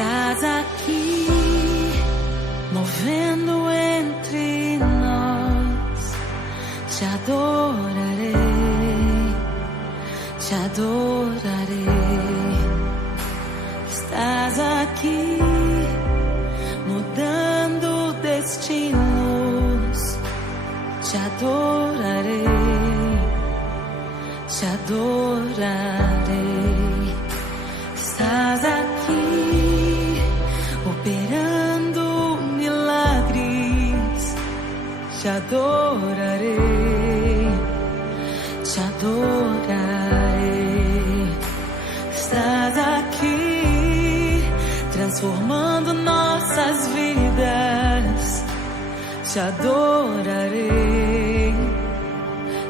Estás aqui, movendo entre nós. Te adorarei, te adorarei. Estás aqui, mudando destinos. Te adorarei, te adorarei. Estás aqui, operando milagres. Te adorarei, te adorarei. Estás aqui, transformando nossas vidas. Te adorarei,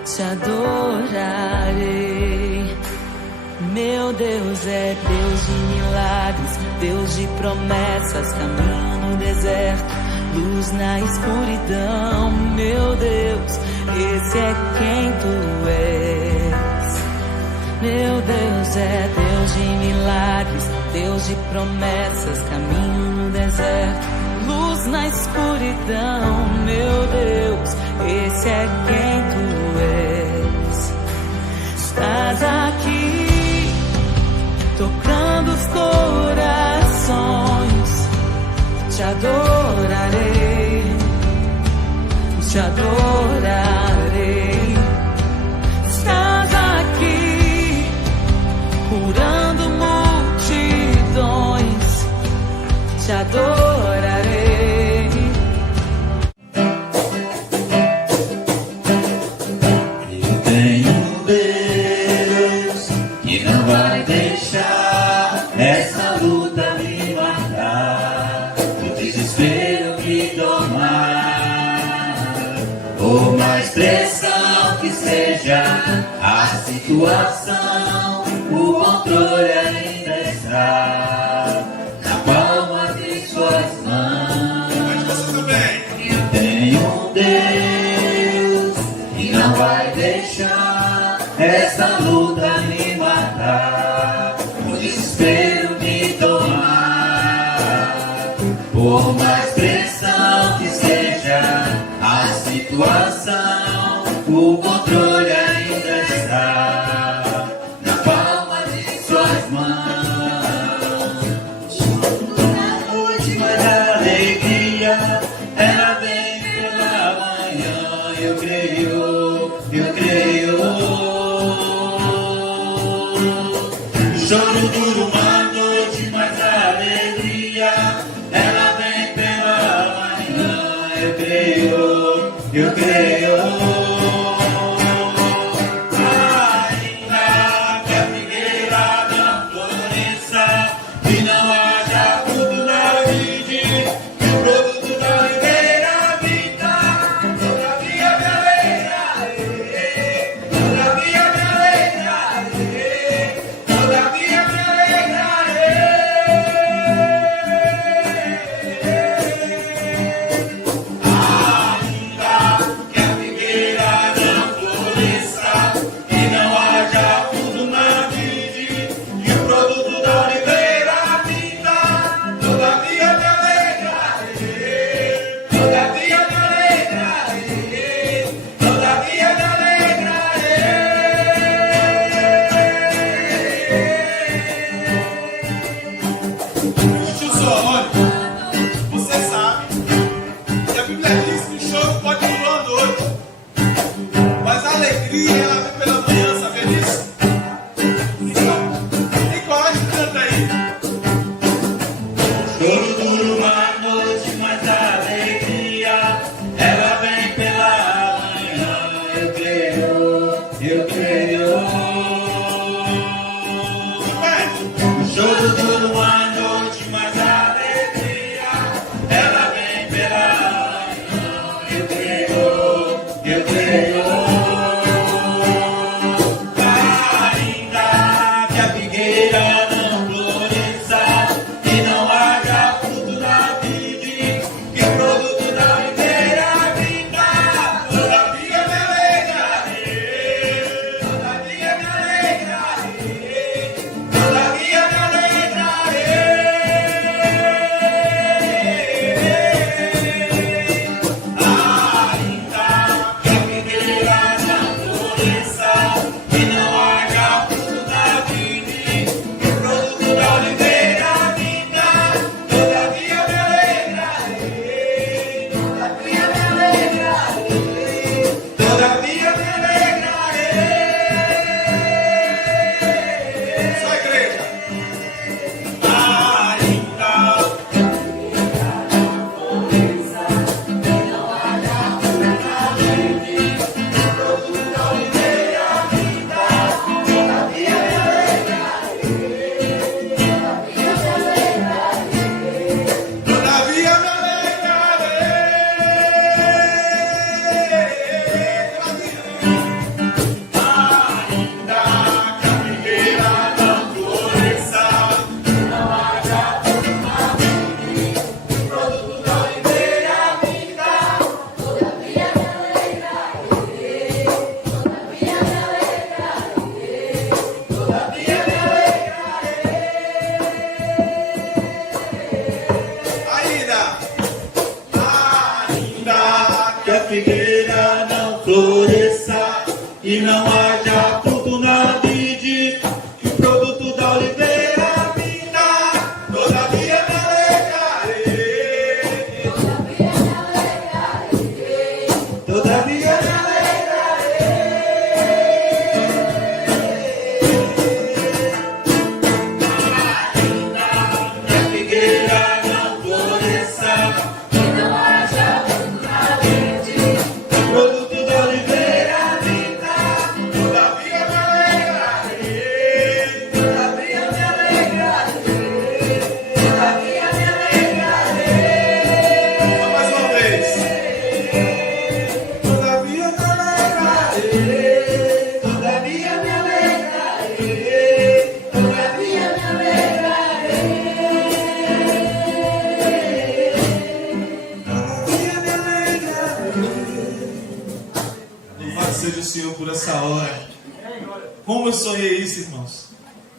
te adorarei. Meu Deus é Deus de milagres, Deus de promessas, caminho no deserto, luz na escuridão. Meu Deus, esse é quem tu és. Meu Deus é Deus de milagres, Deus de promessas, caminho no deserto, luz na escuridão. Meu Deus, esse é quem tu és. Estás aqui, tocando os corações. Te adorarei, te adorarei. Estás aqui, curando multidões. Te adorarei. Eu tenho um Deus que não vai deixar essa luta me matar, o desespero me tomar. Por mais pressão que seja a situação, o controle ainda está na palma de suas mãos. Eu tenho um Deus que não vai deixar essa luta me matar, o desespero me tomar. Por mais pressão que seja a situação, o controle ainda está na palma de suas mãos. Na noite, mas a alegria ela vem pela manhã. Eu creio, eu creio. Choro duro uma noite, mas a alegria ela vem pela manhã. Eu creio, eu creio. Ainda que a figueira não floresça e não haja fruto na vide, e o produto da videira vita, todavia me alegrarei, todavia me alegrarei, todavia me alegrarei. Ainda que a Como eu sonhei isso, irmãos.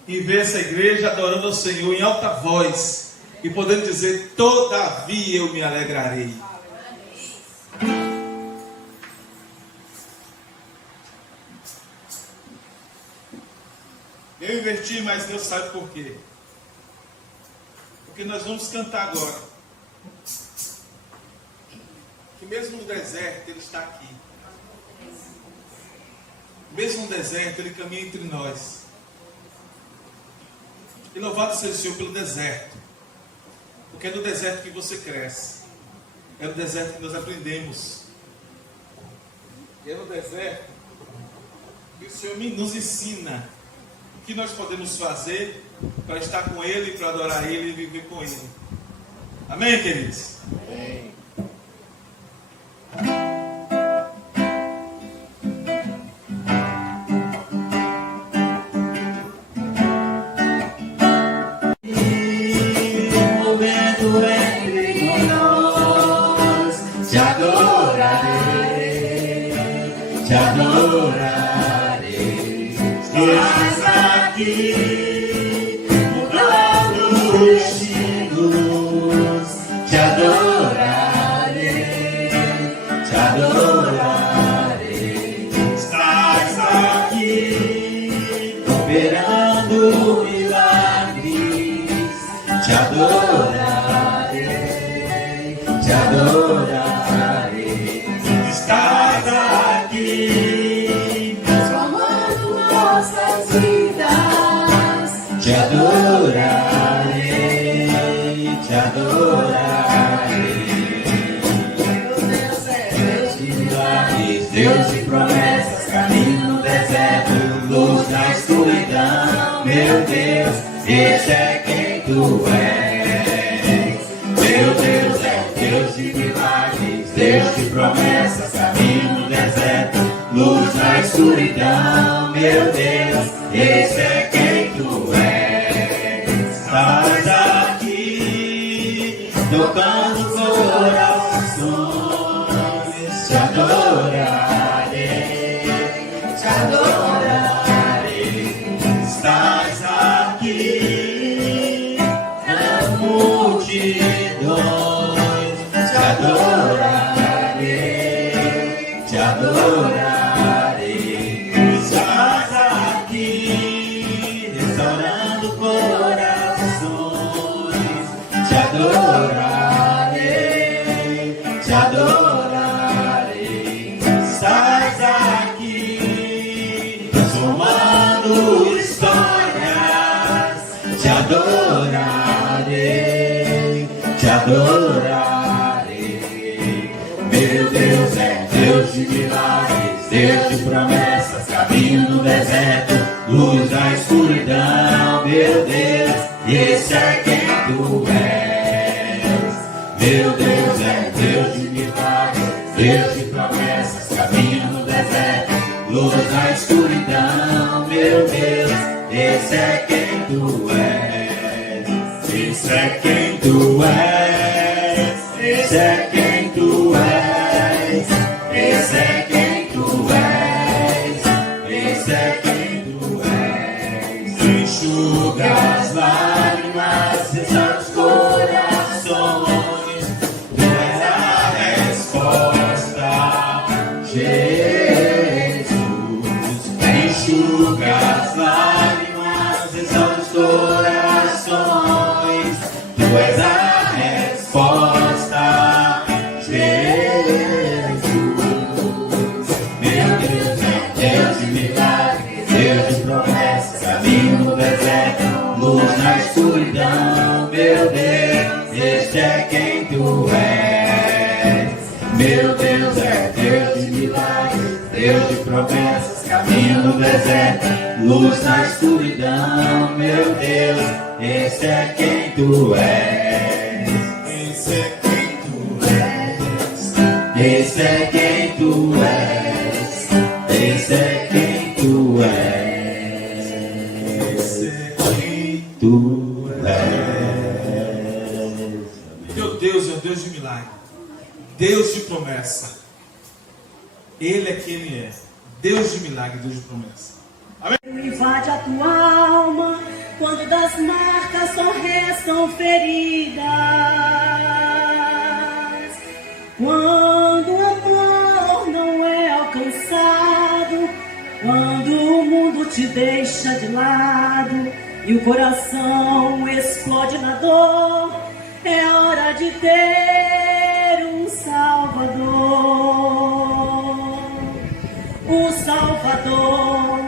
E ver essa igreja adorando ao Senhor em alta voz. E podendo dizer, todavia eu me alegrarei. Eu inverti, mas Deus sabe por quê. Porque nós vamos cantar agora. Que mesmo no deserto, Ele está aqui. Mesmo no deserto, Ele caminha entre nós. E louvado seja o Senhor pelo deserto. Porque é no deserto que você cresce. É no deserto que nós aprendemos. E é no deserto que o Senhor nos ensina o que nós podemos fazer para estar com Ele, para adorar Ele e viver com Ele. Amém, queridos? Amém. Te adorarei, estás aqui, mudando destinos. Te adorarei, estás aqui, operando milagres. Te adorarei, estás aqui, transformando nossas vidas. Te adorarei, te adorarei. Meu Deus é Deus de milagres, Deus de promessas, caminho no deserto, luz na escuridão. Meu Deus, esse é quem tu és. Meu Deus é Deus de milagres, Deus de promessas, caminho no deserto, luz na escuridão. Meu Deus, esse é quem tu és. Estás aqui, tocando corações. Te adorarei, te adorarei. Estás aqui, nas multidões. Te adorarei, te adorarei. Estás aqui, restaurando corações. Te adorarei, te adorarei. Estás aqui, transformando histórias. Te adorarei, te adorarei. Meu Deus é Deus de milagres, Deus de promessas, caminho no deserto, luz na escuridão. Meu Deus, esse é quem tu és. Meu Deus é Deus de milagres, Deus de promessas, caminho no deserto, luz na escuridão. Meu Deus, esse é quem tu és. Esse é quem tu és. Esse é quem tu és. Esse é quem tu és. Esse é quem tu és. Enxuga as lágrimas, restaura os corações. Tu és a resposta, Jesus. Enxuga as lágrimas, restaura os corações. Tu és a resposta, Jesus. Meu Deus é Deus de milagres, Deus de promessas, caminho no deserto, luz na escuridão. Meu Deus, este é quem tu és. Meu Deus é Deus de milagres, Deus de promessas, caminho no deserto, luz na escuridão. Meu Deus, este é quem tu és. Esse é quem tu és. Esse é quem tu és. Esse é quem tu és. Esse é quem tu és. Meu Deus é um Deus de milagre, Deus de promessa. Ele é quem Ele é. Deus de milagre, Deus de promessa. Invade a tua alma quando das marcas só restam feridas. Quando o amor não é alcançado, quando o mundo te deixa de lado e o coração explode na dor, é hora de ter um Salvador. O Salvador,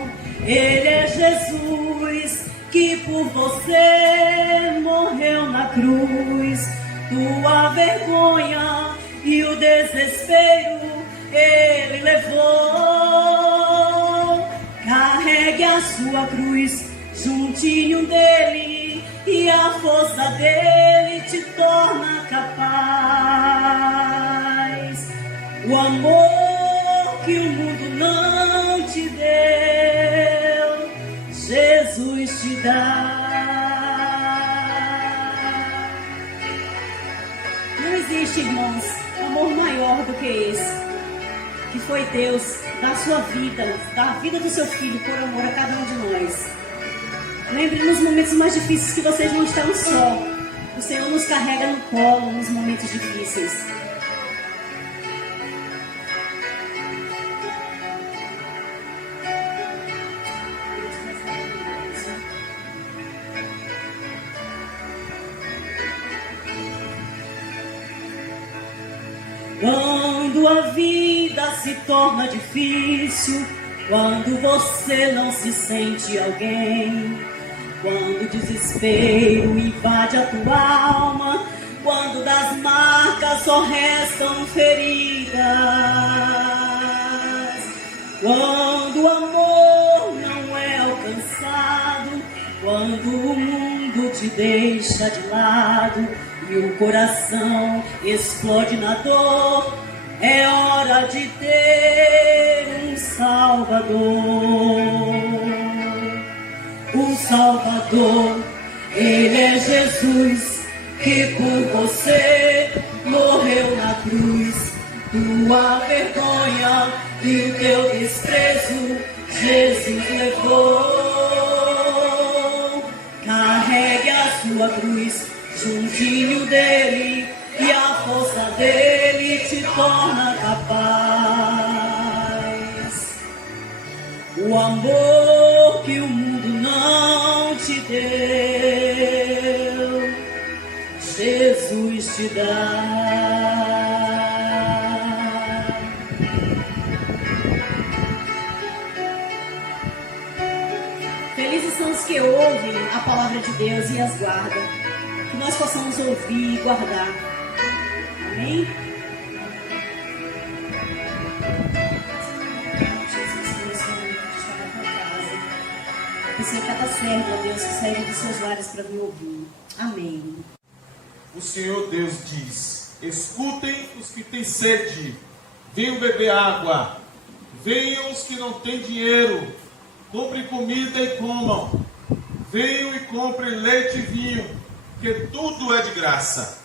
Ele é Jesus, que por você morreu na cruz. Tua vergonha e o desespero Ele levou. Carregue a sua cruz juntinho dele, e a força dele te torna capaz. O amor que o mundo não te deu, Jesus te dá. Não existe, irmãos, amor maior do que esse, que foi Deus da sua vida, da vida do seu filho, por amor a cada um de nós. Lembre nos momentos mais difíceis que vocês não estão só. O Senhor nos carrega no colo nos momentos difíceis. Quando a vida se torna difícil, quando você não se sente alguém, quando o desespero invade a tua alma, quando das marcas só restam feridas, quando o amor não é alcançado, quando o mundo te deixa de lado e o coração explode na dor, é hora de ter um Salvador. O Salvador, Ele é Jesus, que por você morreu na cruz. Tua vergonha e o teu desprezo Jesus levou. Carregue a sua cruz juntinho dele, e a força dele te torna capaz. O amor que o mundo não te deu, Jesus te dá. Felizes são os que ouvem a palavra de Deus e as guardam. Que nós possamos ouvir e guardar. Amém? Você é cada servo, ó Deus, que serve dos seus lábios para me ouvir. Amém. O Senhor Deus diz: escutem os que têm sede, venham beber água. Venham os que não têm dinheiro, comprem comida e comam. Venham e comprem leite e vinho, porque tudo é de graça.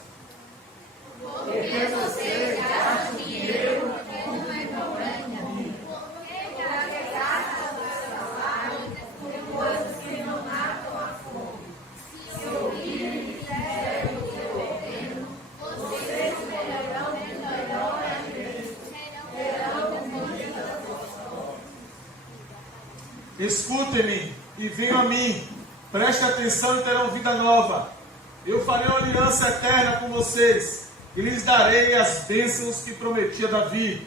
Porque você gasta dinheiro com ignorância, porque gasta o salário por coisas que não matam a fome. Se ouvirem e fizerem o que eu ordeno, vocês terão melhor alimento, terão comida gostosa. Escutem-me e venham a mim. Prestem atenção e terão vida nova. Eu farei uma aliança eterna com vocês e lhes darei as bênçãos que prometi a Davi.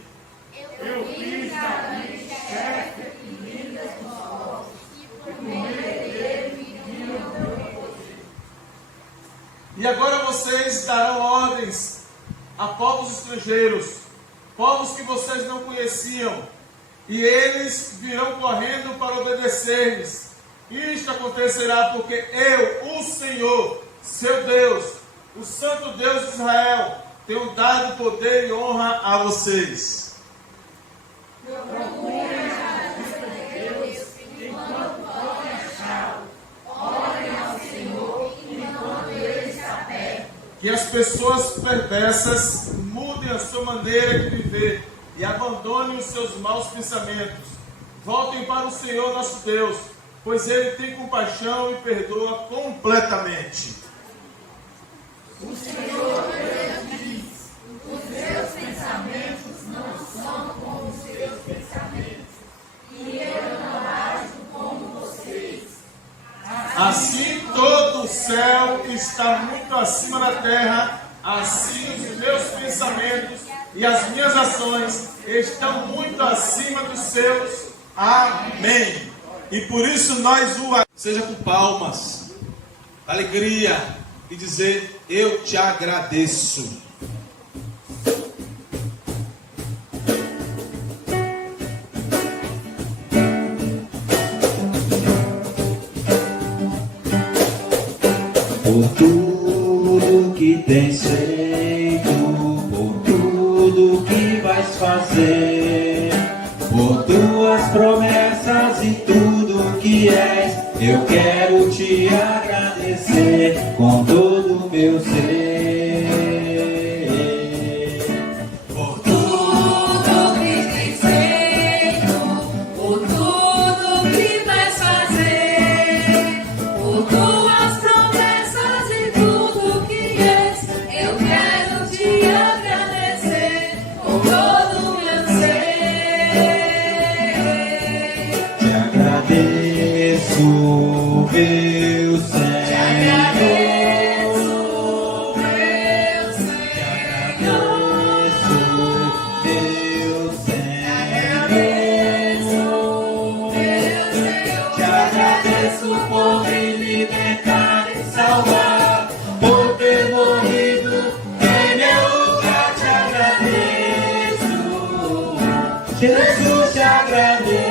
Eu fiz Davi chefe e lindas dos povos, e por meio dele viviam o meu poder. E agora vocês darão ordens a povos estrangeiros, povos que vocês não conheciam, e eles virão correndo para obedecer-lhes. Isto acontecerá porque eu, o Senhor, seu Deus, o Santo Deus de Israel, tenho dado poder e honra a vocês. Procurem a ajuda de Deus enquanto podem achá-lo. Orem ao Senhor enquanto Ele está perto. Que as pessoas perversas mudem a sua maneira de viver e abandonem os seus maus pensamentos. Voltem para o Senhor nosso Deus, pois Ele tem compaixão e perdoa completamente. O Senhor Deus diz: os meus pensamentos não são como os seus pensamentos, e eu não ajo como vocês. Assim todo o céu está muito acima da terra, assim os meus pensamentos e as minhas ações estão muito acima dos seus. Amém. E por isso nós seja com palmas, alegria e dizer: eu te agradeço. Por tudo que tens feito, por tudo que vais fazer, por tuas promessas e tudo que és, eu quero te agradecer com todo o meu ser. Por tudo que tens feito, por tudo que vais fazer, por tuas promessas e tudo que és, eu quero te agradecer com todo o meu ser. Te agradeço, meu Senhor. Te agradeço, meu Senhor. Te agradeço por me libertar e salvar, por ter morrido em meu lugar. Te agradeço, Jesus, te agradeço.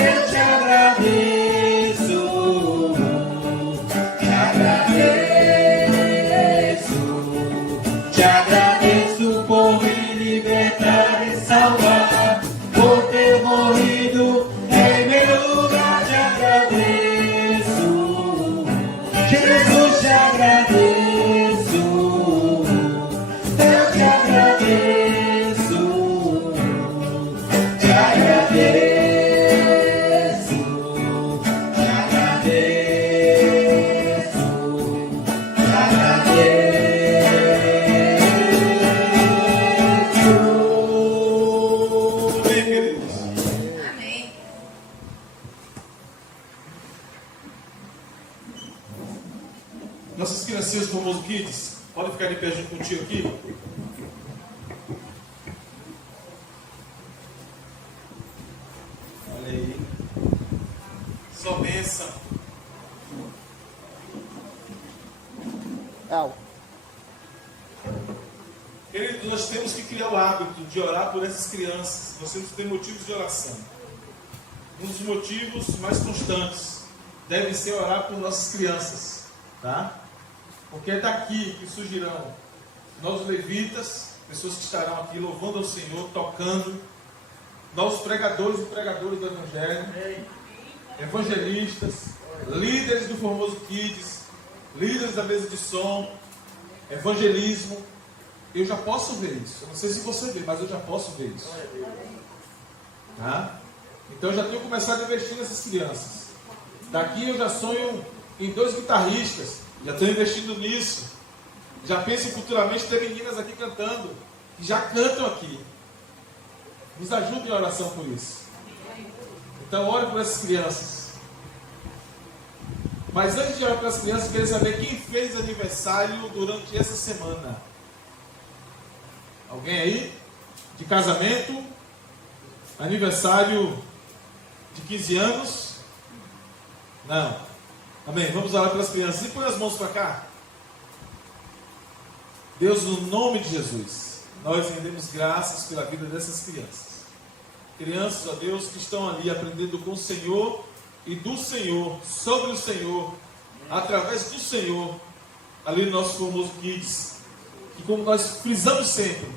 Eu te agradeço, te agradeço, te agradeço por me libertar e salvar, por ter morrido em meu lugar. Te agradeço, Jesus, te agradeço, eu te agradeço, te agradeço, te agradeço, te agradeço. Amém, queridos? Amém. Nossas criancinhas do Formoso Kids, podem ficar de pé junto contigo aqui. Olha aí. Só bênção. Queridos, nós temos que criar o hábito de orar por essas crianças. Nós temos que ter motivos de oração. Um dos motivos mais constantes deve ser orar por nossas crianças, tá? Porque é daqui que surgirão novos levitas, pessoas que estarão aqui louvando ao Senhor, tocando, novos pregadores e pregadoras do Evangelho, evangelistas, líderes do Formoso Kids, líderes da mesa de som, evangelismo. Eu já posso ver isso. Eu não sei se você vê, mas eu já posso ver isso. Tá? Então eu já tenho começado a investir nessas crianças. Daqui eu já sonho em 2 guitarristas. Já estou investindo nisso. Já penso futuramente ter meninas aqui cantando. Que já cantam aqui. Nos ajudem em oração por isso. Então ore por essas crianças. Mas antes de orar para as crianças, eu queria saber quem fez aniversário durante essa semana. Alguém aí? De casamento? Aniversário de 15 anos? Não. Amém. Vamos orar pelas crianças. E põe as mãos para cá. Deus, no nome de Jesus, nós rendemos graças pela vida dessas crianças. Crianças, ó Deus, que estão ali aprendendo com o Senhor e do Senhor, sobre o Senhor, através do Senhor, ali no nosso Formoso Kids, que, como nós frisamos sempre,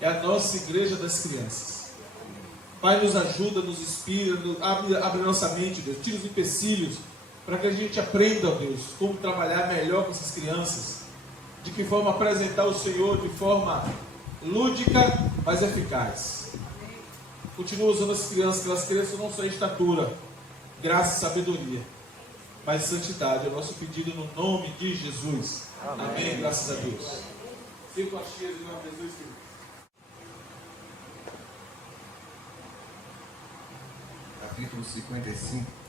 é a nossa igreja das crianças. Pai, nos ajuda, nos inspira, abre nossa mente, Deus, tira os empecilhos, para que a gente aprenda, ó Deus, como trabalhar melhor com essas crianças, de que forma apresentar o Senhor de forma lúdica, mas eficaz. Continua usando as crianças, que elas cresçam não só em estatura, graça e sabedoria, mas santidade. É o nosso pedido no nome de Jesus. Amém. Graças a Deus. Fico as tias em nome de Jesus, querido. Capítulo 55.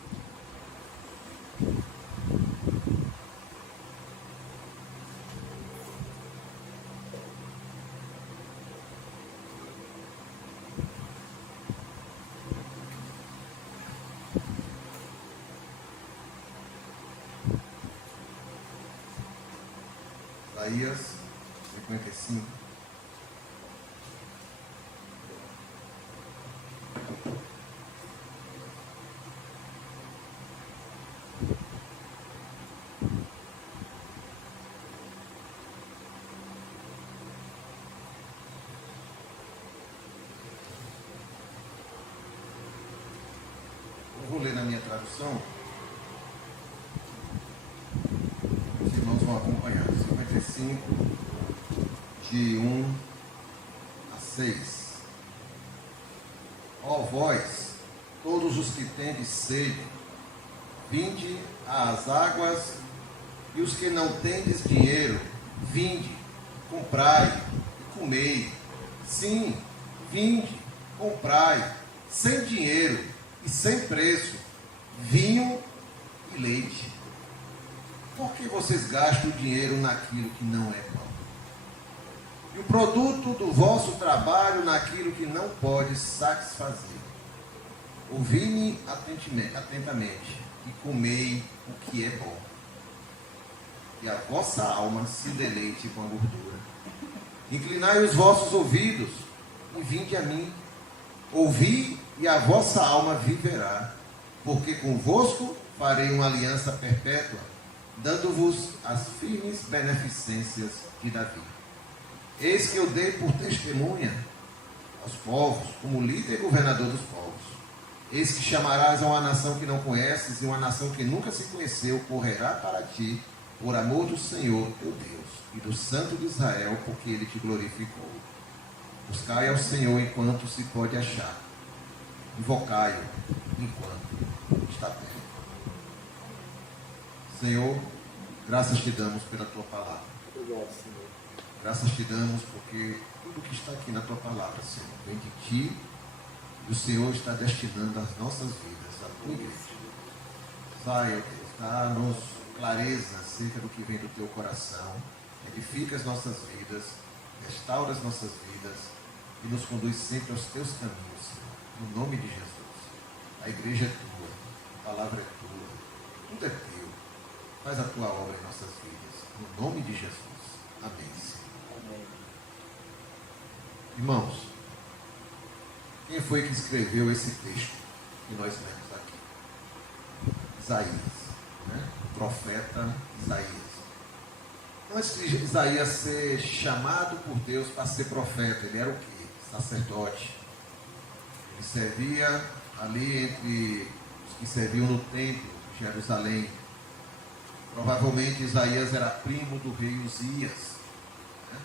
Isaías 55. Eu vou ler na minha tradução. Os irmãos vão acompanhar. 55, de 1 a 6. Ó vós, todos os que tendes sede, vinde às águas, e os que não tendes dinheiro, vinde, comprai e comei. Sim, vinde, comprai, sem dinheiro e sem preço, vinho e leite. Por que vocês gastam o dinheiro naquilo que não é pão? E o produto do vosso trabalho naquilo que não pode satisfazer? Ouvi-me atentamente e comei o que é bom, e a vossa alma se deleite com a gordura. Inclinai os vossos ouvidos e vinde a mim. Ouvi, e a vossa alma viverá, porque convosco farei uma aliança perpétua, dando-vos as firmes beneficências de Davi. Eis que eu dei por testemunha aos povos, como líder e governador dos povos. Eis que chamarás a uma nação que não conheces, e uma nação que nunca se conheceu correrá para ti, por amor do Senhor teu Deus, e do Santo de Israel, porque ele te glorificou. Buscai ao Senhor enquanto se pode achar. Invocai-o enquanto está perto. Senhor, graças te damos pela tua palavra. Graças te damos porque tudo que está aqui na tua palavra, Senhor, vem de ti, e o Senhor está destinando as nossas vidas, a tua igreja. Sai, ó Deus, dá-nos clareza acerca do que vem do teu coração, edifica as nossas vidas, restaura as nossas vidas e nos conduz sempre aos teus caminhos, Senhor, no nome de Jesus. A igreja é tua, a palavra é tua, tudo é teu. Faz a tua obra em nossas vidas, no nome de Jesus. Amém, Senhor. Amém. Irmãos, quem foi que escreveu esse texto que nós lemos aqui? Isaías, né? O profeta Isaías. Antes de Isaías ser chamado por Deus para ser profeta, ele era o quê? Sacerdote. Ele servia ali entre os que serviam no templo de Jerusalém. Provavelmente Isaías era primo do rei Uzias, né?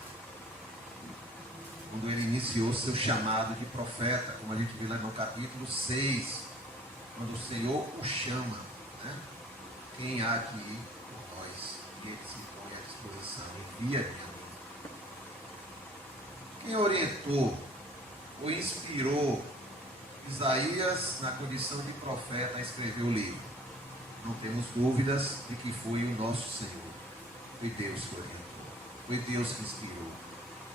Quando ele iniciou seu chamado de profeta, como a gente vê lá no capítulo 6, quando o Senhor o chama, né? Quem há aqui por nós? E ele se põe à disposição, envia-me a mim. Quem orientou ou inspirou Isaías na condição de profeta a escrever o livro? Não temos dúvidas de que foi o nosso Senhor. Foi Deus que orientou. Foi Deus que inspirou.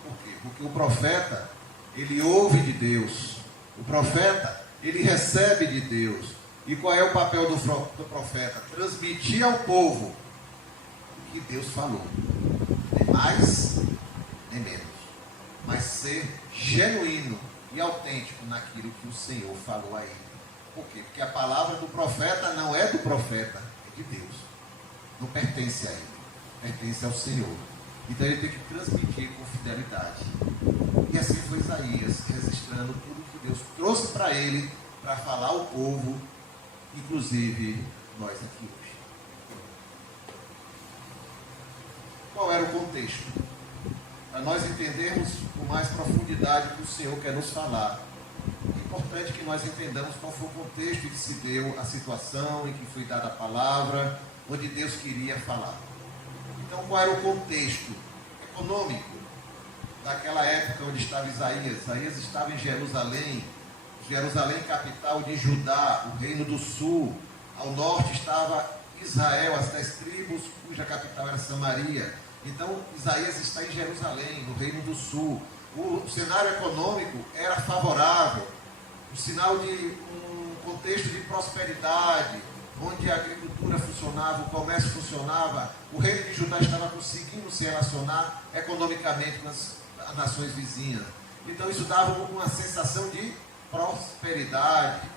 Por quê? Porque o profeta, ele ouve de Deus. O profeta, ele recebe de Deus. E qual é o papel do profeta? Transmitir ao povo o que Deus falou. Nem mais, nem menos. Mas ser genuíno e autêntico naquilo que o Senhor falou a ele. Por quê? Porque a palavra do profeta não é do profeta, é de Deus. Não pertence a ele, pertence ao Senhor. Então ele tem que transmitir com fidelidade. E assim foi Isaías, registrando tudo que Deus trouxe para ele, para falar ao povo, inclusive nós aqui hoje. Qual era o contexto? Para nós entendermos com mais profundidade o que o Senhor quer nos falar. É importante importante que nós entendamos qual foi o contexto em que se deu a situação, em que foi dada a palavra, onde Deus queria falar. Então, qual era o contexto econômico daquela época onde estava Isaías? Isaías estava em Jerusalém, Jerusalém capital de Judá, o reino do sul. Ao norte estava Israel, as 10 tribos, cuja capital era Samaria. Então, Isaías está em Jerusalém, no reino do sul. O cenário econômico era favorável, um sinal de um contexto de prosperidade, onde a agricultura funcionava, o comércio funcionava, o reino de Judá estava conseguindo se relacionar economicamente com as nações vizinhas. Então isso dava uma sensação de prosperidade,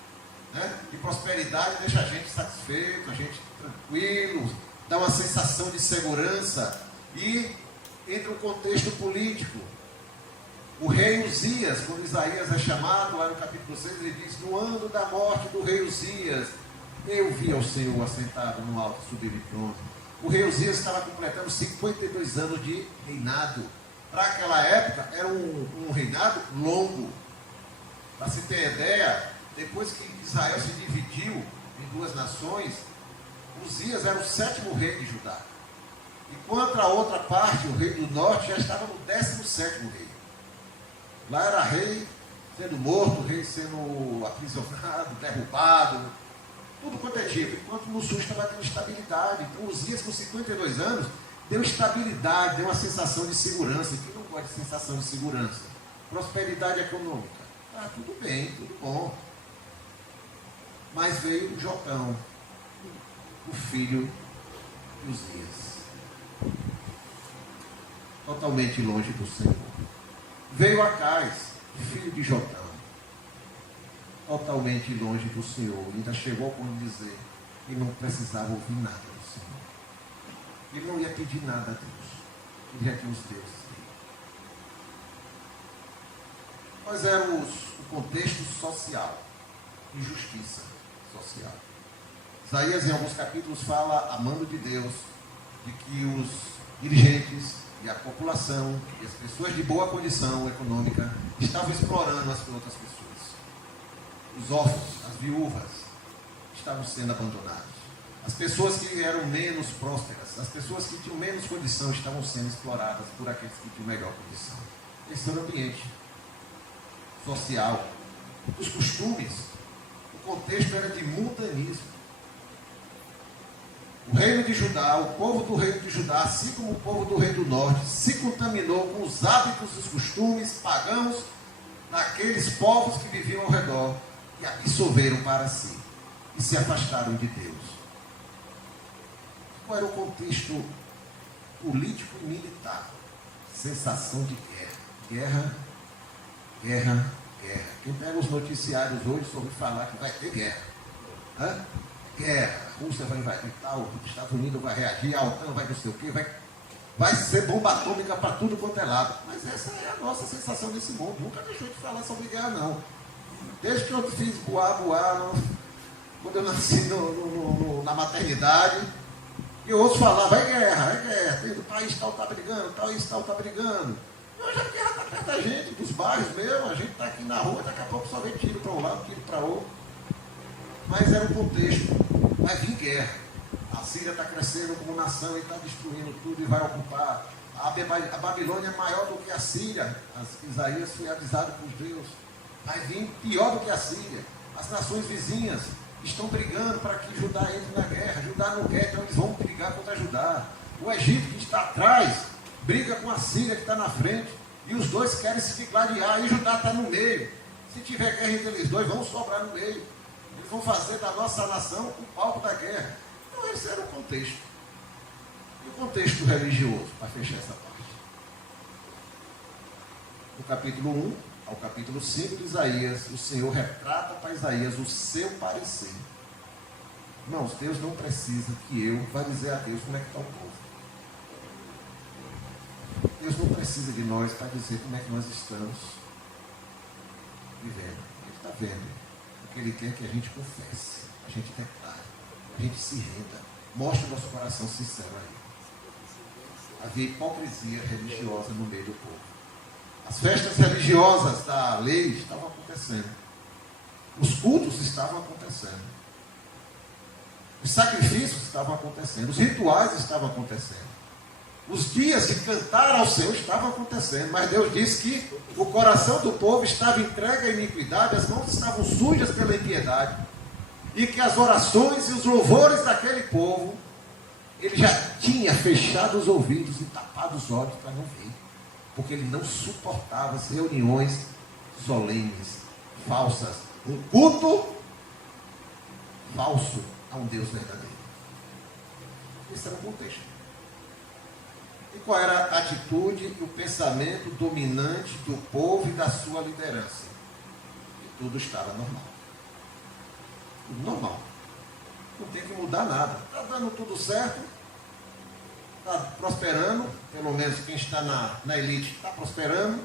né? E prosperidade deixa a gente satisfeito, a gente tranquilo, dá uma sensação de segurança. E entra um contexto político. O rei Uzias, quando Isaías é chamado, lá no capítulo 6, ele diz: no ano da morte do rei Uzias, eu vi ao Senhor assentado no alto sublime trono. O rei Uzias estava completando 52 anos de reinado. Para aquela época, era um reinado longo. Para se ter ideia, depois que Israel se dividiu em duas nações, Uzias era o 7º rei de Judá. Enquanto a outra parte, o rei do norte, já estava no 17º rei. Lá era rei sendo morto, rei sendo aprisionado, derrubado, tudo quanto é tipo. Enquanto no sul estava tendo estabilidade. Então, Uzias, com 52 anos, deu estabilidade, deu uma sensação de segurança. Quem não gosta de sensação de segurança? Prosperidade econômica. Ah, tudo bem, tudo bom. Mas veio o Jotão, o filho de Uzias, totalmente longe do Senhor. Veio Acais, filho de Jotão, totalmente longe do Senhor. Ainda chegou a ponto de dizer que não precisava ouvir nada do Senhor. Ele não ia pedir nada a Deus. Ele ia que os deuses dele. Quais eram o contexto social? Injustiça social. Isaías, em alguns capítulos, fala, amando de Deus, de que os dirigentes e a população e as pessoas de boa condição econômica estavam explorando as outras pessoas. Os órfãos, as viúvas, estavam sendo abandonados. As pessoas que eram menos prósperas, as pessoas que tinham menos condição, estavam sendo exploradas por aqueles que tinham melhor condição. Esse era o ambiente social. Os costumes, o contexto era de mundanismo. O reino de Judá, o povo do reino de Judá, assim como o povo do reino do norte, se contaminou com os hábitos e os costumes pagãos daqueles povos que viviam ao redor e absorveram para si e se afastaram de Deus. Qual era o contexto político e militar? Sensação de guerra. Guerra, guerra, guerra. Quem pega os noticiários hoje soube falar que vai ter guerra. Guerra. A Rússia vai invadir tal, os Estados Unidos vai reagir, a OTAN vai não sei o quê, vai ser bomba atômica para tudo quanto é lado. Mas essa é a nossa sensação desse mundo. Nunca deixou de falar sobre guerra, não. Desde que eu fiz boar, quando eu nasci na maternidade, e eu ouço falar, vai guerra, o país tal está brigando, tal país tal está brigando. Hoje a guerra está perto da gente, dos bairros mesmo, a gente está aqui na rua, daqui a pouco só vem tiro para um lado, tiro para outro. Mas era um contexto, vai vir guerra. A Síria está crescendo como nação e está destruindo tudo e vai ocupar. A Babilônia é maior do que a Síria. Isaías foi avisado por Deus. Vai vir pior do que a Síria. As nações vizinhas estão brigando para que Judá entre na guerra. Judá não quer, então eles vão brigar contra Judá. O Egito, que está atrás, briga com a Síria, que está na frente. E os dois querem se digladiar. E Judá está no meio. Se tiver guerra entre eles dois, vão sobrar no meio. Eles vão fazer da nossa nação o palco da guerra. Então esse era o contexto. E o contexto religioso, para fechar essa parte. Do capítulo 1 ao capítulo 5 de Isaías, o Senhor retrata para Isaías o seu parecer. Irmãos, Deus não precisa que eu vá dizer a Deus como é que está o povo. Deus não precisa de nós para dizer como é que nós estamos vivendo. Ele está vendo. Porque Ele quer que a gente confesse, a gente declare, a gente se renda, mostre o nosso coração sincero a Ele. Havia hipocrisia religiosa no meio do povo. As festas religiosas da lei estavam acontecendo. Os cultos estavam acontecendo. Os sacrifícios estavam acontecendo. Os rituais estavam acontecendo. Os dias de cantar ao Senhor estavam acontecendo. Mas Deus disse que o coração do povo estava entregue à iniquidade, as mãos estavam sujas pela impiedade. E que as orações e os louvores daquele povo, ele já tinha fechado os ouvidos e tapado os olhos para não ver. Porque ele não suportava as reuniões solenes, falsas. Um culto falso a um Deus verdadeiro. Esse era o contexto. E qual era a atitude e o pensamento dominante do povo e da sua liderança? Que tudo estava normal. Tudo normal. Não tem que mudar nada. Está dando tudo certo. Está prosperando. Pelo menos quem está na elite está prosperando.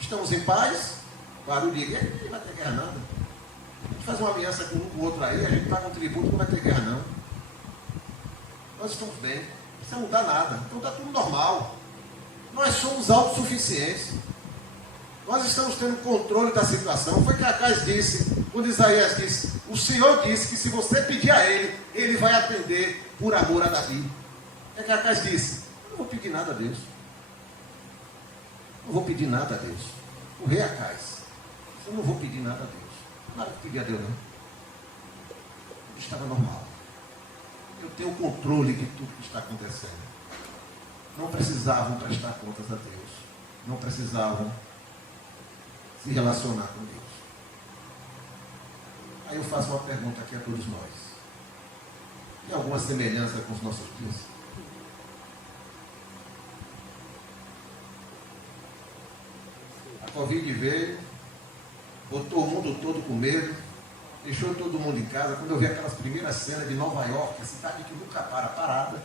Estamos em paz. Claro, diria, não vai ter guerra nada. A gente faz uma aliança com um com o outro aí, a gente paga um tributo, não vai ter guerra não. Nós estamos bem, não precisa mudar nada. Então está tudo normal. Nós somos autossuficientes. Nós estamos tendo controle da situação. Foi que Acais disse, quando Isaías disse, o Senhor disse que se você pedir a Ele, Ele vai atender por amor a Davi. É que Acais disse, eu não vou pedir nada a Deus. Não vou pedir nada a Deus. O rei Acais, eu não vou pedir nada a Deus. Nada que pedir a Deus, não. Tudo estava normal. Eu tenho o controle de tudo que está acontecendo. Não precisavam prestar contas a Deus. Não precisavam se relacionar com Deus. Aí eu faço uma pergunta aqui a todos nós. Tem alguma semelhança com os nossos dias? A Covid veio, botou o mundo todo com medo, deixou todo mundo em casa. Quando eu vi aquelas primeiras cenas de Nova York, a cidade que nunca parada.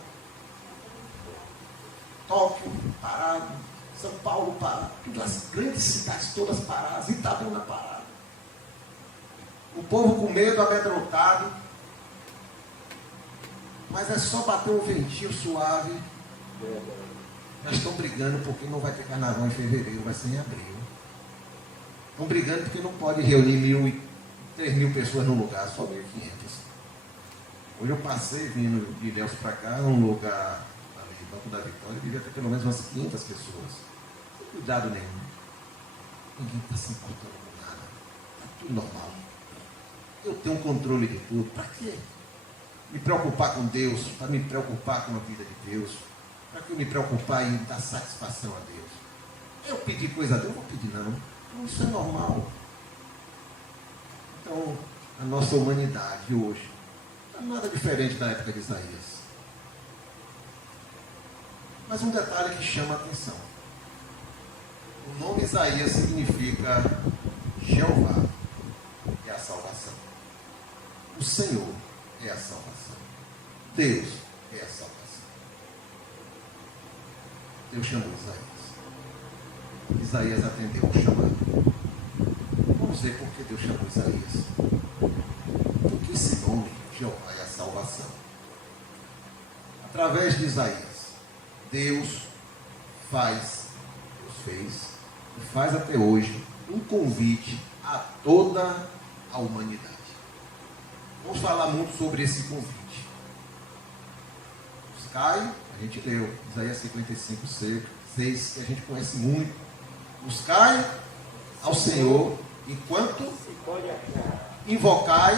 Tóquio, parado. São Paulo, parado. Todas as grandes cidades todas paradas. Itabuna, parado. O povo com medo, amedrontado. Mas é só bater um ventinho suave. Já estão brigando porque não vai ter carnaval em fevereiro, vai ser em abril. Estão brigando porque não pode reunir 3.000 pessoas num lugar, só 1.500. Hoje eu passei vindo de Ilhéus para cá, num lugar ali, Banco da Vitória, devia ter pelo menos umas 500 pessoas. Sem cuidado nenhum. Ninguém está se importando com nada. Está tudo normal. Eu tenho um controle de tudo. Para quê? Me preocupar com Deus, para me preocupar com a vida de Deus. Para que eu me preocupar em dar satisfação a Deus? Eu pedir coisa a Deus? Não vou pedir não. Isso é normal. Então, a nossa humanidade hoje não é nada diferente da época de Isaías. Mas um detalhe que chama a atenção. O nome Isaías significa Jeová é a salvação. O Senhor é a salvação. Deus é a salvação. Deus chamou Isaías. Isaías atendeu o chamado. Vamos ver por que Deus chamou Isaías. Porque esse nome, Jeová, é a salvação. Através de Isaías, Deus fez e faz até hoje um convite a toda a humanidade. Vamos falar muito sobre esse convite. Buscai, a gente leu Isaías 55, 6, que a gente conhece muito. Buscai ao Senhor enquanto invocai.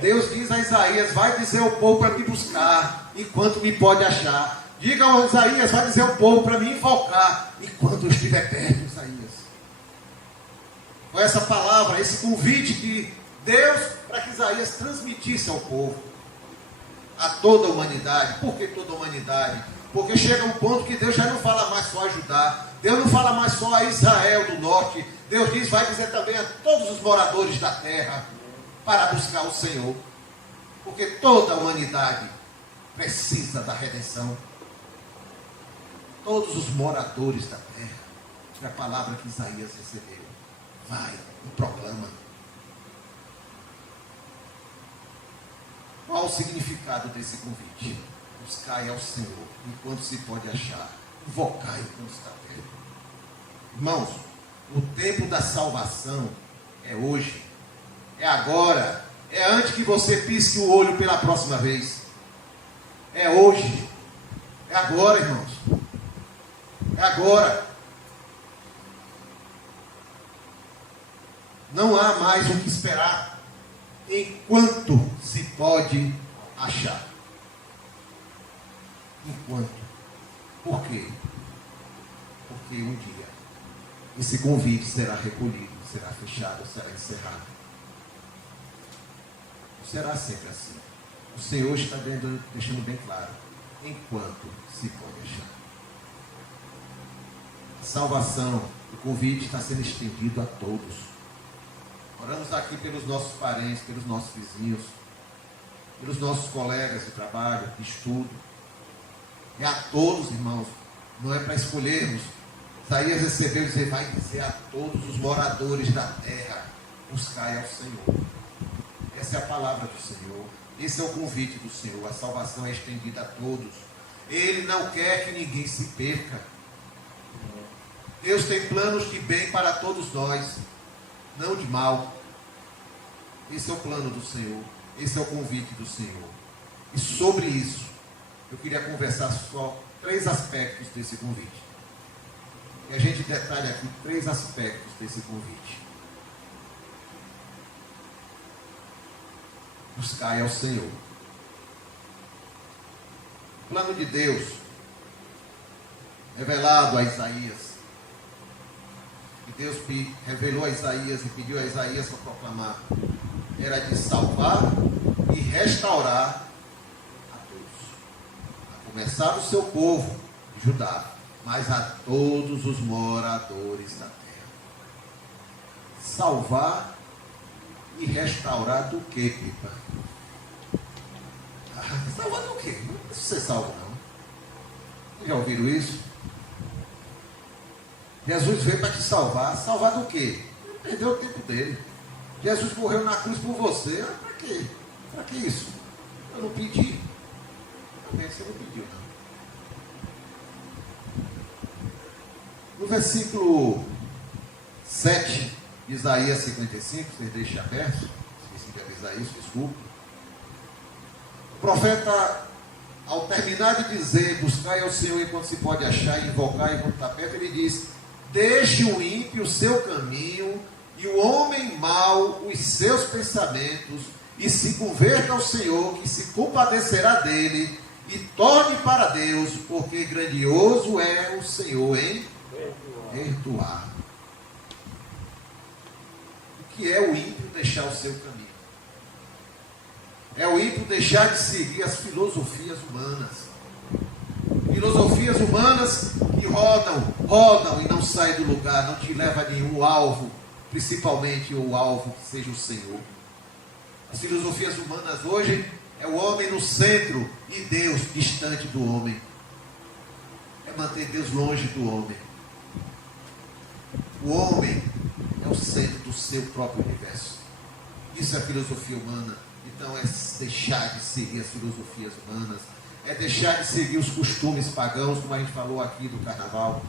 Deus diz a Isaías, vai dizer ao povo para me buscar enquanto me pode achar. Diga ao Isaías, vai dizer ao povo para me invocar enquanto eu estiver perto, Isaías. Foi essa palavra, esse convite de Deus para que Isaías transmitisse ao povo, a toda a humanidade. Por que toda a humanidade? Porque chega um ponto que Deus já não fala mais só a Judá, Deus não fala mais só a Israel do norte. Deus diz, vai dizer também a todos os moradores da terra para buscar o Senhor. Porque toda a humanidade precisa da redenção. Todos os moradores da terra. Foi a palavra que Isaías recebeu. Vai e proclama. Qual o significado desse convite? Buscai ao Senhor enquanto se pode achar. Invocai enquanto está perto. Irmãos, O tempo da salvação é hoje, é agora, é antes que você pisque o olho pela próxima vez. É hoje, é agora, irmãos. É agora. Não há mais o que esperar enquanto se pode achar. Enquanto. Por quê? Porque um dia esse convite será recolhido, será fechado, será encerrado. Não será sempre assim. O Senhor está deixando bem claro. Enquanto se pode achar. A salvação, o convite está sendo estendido a todos. Oramos aqui pelos nossos parentes, pelos nossos vizinhos, pelos nossos colegas de trabalho, de estudo. É a todos, irmãos. Não é para escolhermos. Isaías recebeu e dizer, vai dizer a todos os moradores da terra, buscai ao Senhor. Essa é a palavra do Senhor. Esse é o convite do Senhor. A salvação é estendida a todos. Ele não quer que ninguém se perca. Deus tem planos de bem para todos nós, não de mal. Esse é o plano do Senhor. Esse é o convite do Senhor. E sobre isso, eu queria conversar só 3 aspectos desse convite. E a gente detalha aqui 3 aspectos desse convite. Buscai ao Senhor. O plano de Deus, revelado a Isaías. E Deus revelou a Isaías e pediu a Isaías para proclamar. Era de salvar e restaurar a todos. A começar do seu povo, Judá, mas a todos os moradores da terra. Salvar e restaurar do que, Pipa? Salvar do quê? Não precisa ser salvo, não. Já ouviram isso? Jesus veio para te salvar. Salvar do quê? Ele perdeu o tempo dele. Jesus morreu na cruz por você. Para quê? Para que isso? Eu não pedi. Também você não pediu, não. No versículo 7 de Isaías 55, vocês deixem aberto. Esqueci de avisar isso, desculpa. O profeta, ao terminar de dizer, buscai ao Senhor enquanto se pode achar, e invocar enquanto está perto, ele diz, deixe o ímpio o seu caminho, e o homem mau os seus pensamentos, e se converta ao Senhor, que se compadecerá dele, e torne para Deus, porque grandioso é o Senhor em perdoar. O que é o ímpio deixar o seu caminho? É o ímpio deixar de seguir as filosofias humanas. Filosofias humanas que rodam e não saem do lugar, não te leva a nenhum alvo, principalmente o alvo que seja o Senhor. As filosofias humanas hoje é o homem no centro e Deus distante do homem. É manter Deus longe do homem. O homem é o centro do seu próprio universo. Isso é filosofia humana. Então é deixar de seguir as filosofias humanas, é deixar de seguir os costumes pagãos, como a gente falou aqui do carnaval.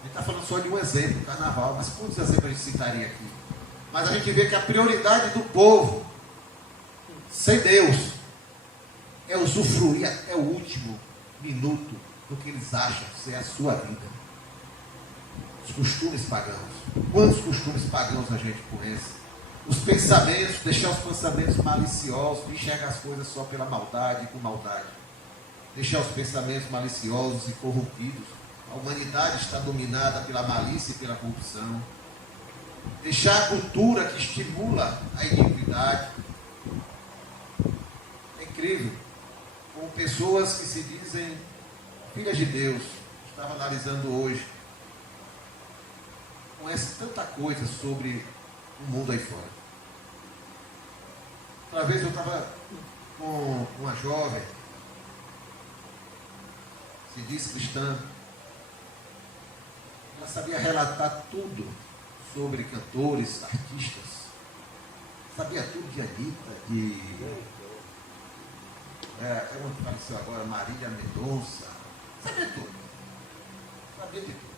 A gente está falando só de um exemplo, do carnaval, mas quantos exemplos a gente citaria aqui? Mas a gente vê que a prioridade do povo, sem Deus, é usufruir até o último minuto do que eles acham ser a sua vida. Os costumes pagãos. Quantos costumes pagãos a gente conhece? Os pensamentos, deixar os pensamentos maliciosos, enxergar as coisas só pela maldade e com maldade. Deixar os pensamentos maliciosos e corrompidos. A humanidade está dominada pela malícia e pela corrupção. Deixar a cultura que estimula a iniquidade. É incrível. Com pessoas que se dizem filhas de Deus. Estava analisando hoje. Conhece tanta coisa sobre o mundo aí fora. Outra vez eu estava com uma jovem, se diz cristã, ela sabia relatar tudo sobre cantores, artistas, sabia tudo de Anitta, uma que faleceu agora, Marília Mendonça, sabia tudo, sabia de tudo.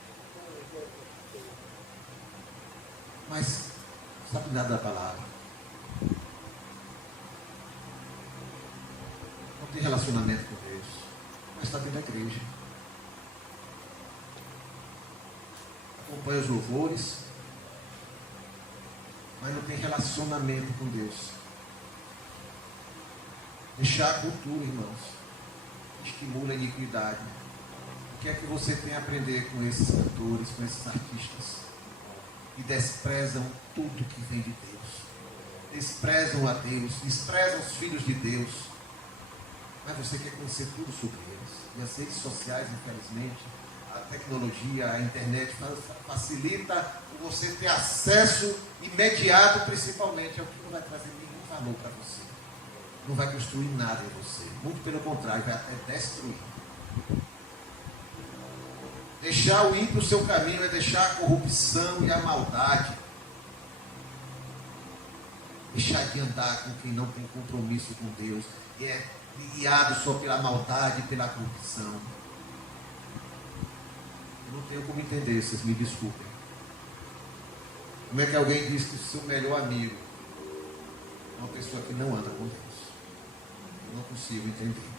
mas não sabe nada da palavra. Não tem relacionamento com Deus, mas está dentro da igreja. Acompanha os louvores, mas não tem relacionamento com Deus. Deixar a cultura, irmãos, estimula a iniquidade. O que é que você tem a aprender com esses cantores, com esses artistas? Que desprezam tudo que vem de Deus. Desprezam a Deus, desprezam os filhos de Deus. Mas você quer conhecer tudo sobre eles. E as redes sociais, infelizmente, a tecnologia, a internet facilita você ter acesso imediato, principalmente, ao que não vai trazer nenhum valor para você. Não vai construir nada em você. Muito pelo contrário, vai até destruir. Deixar o ímpio o seu caminho é deixar a corrupção e a maldade. Deixar de andar com quem não tem compromisso com Deus e é guiado só pela maldade e pela corrupção. Eu não tenho como entender, vocês me desculpem. Como é que alguém diz que o seu melhor amigo é uma pessoa que não anda com Deus? Eu não consigo entender.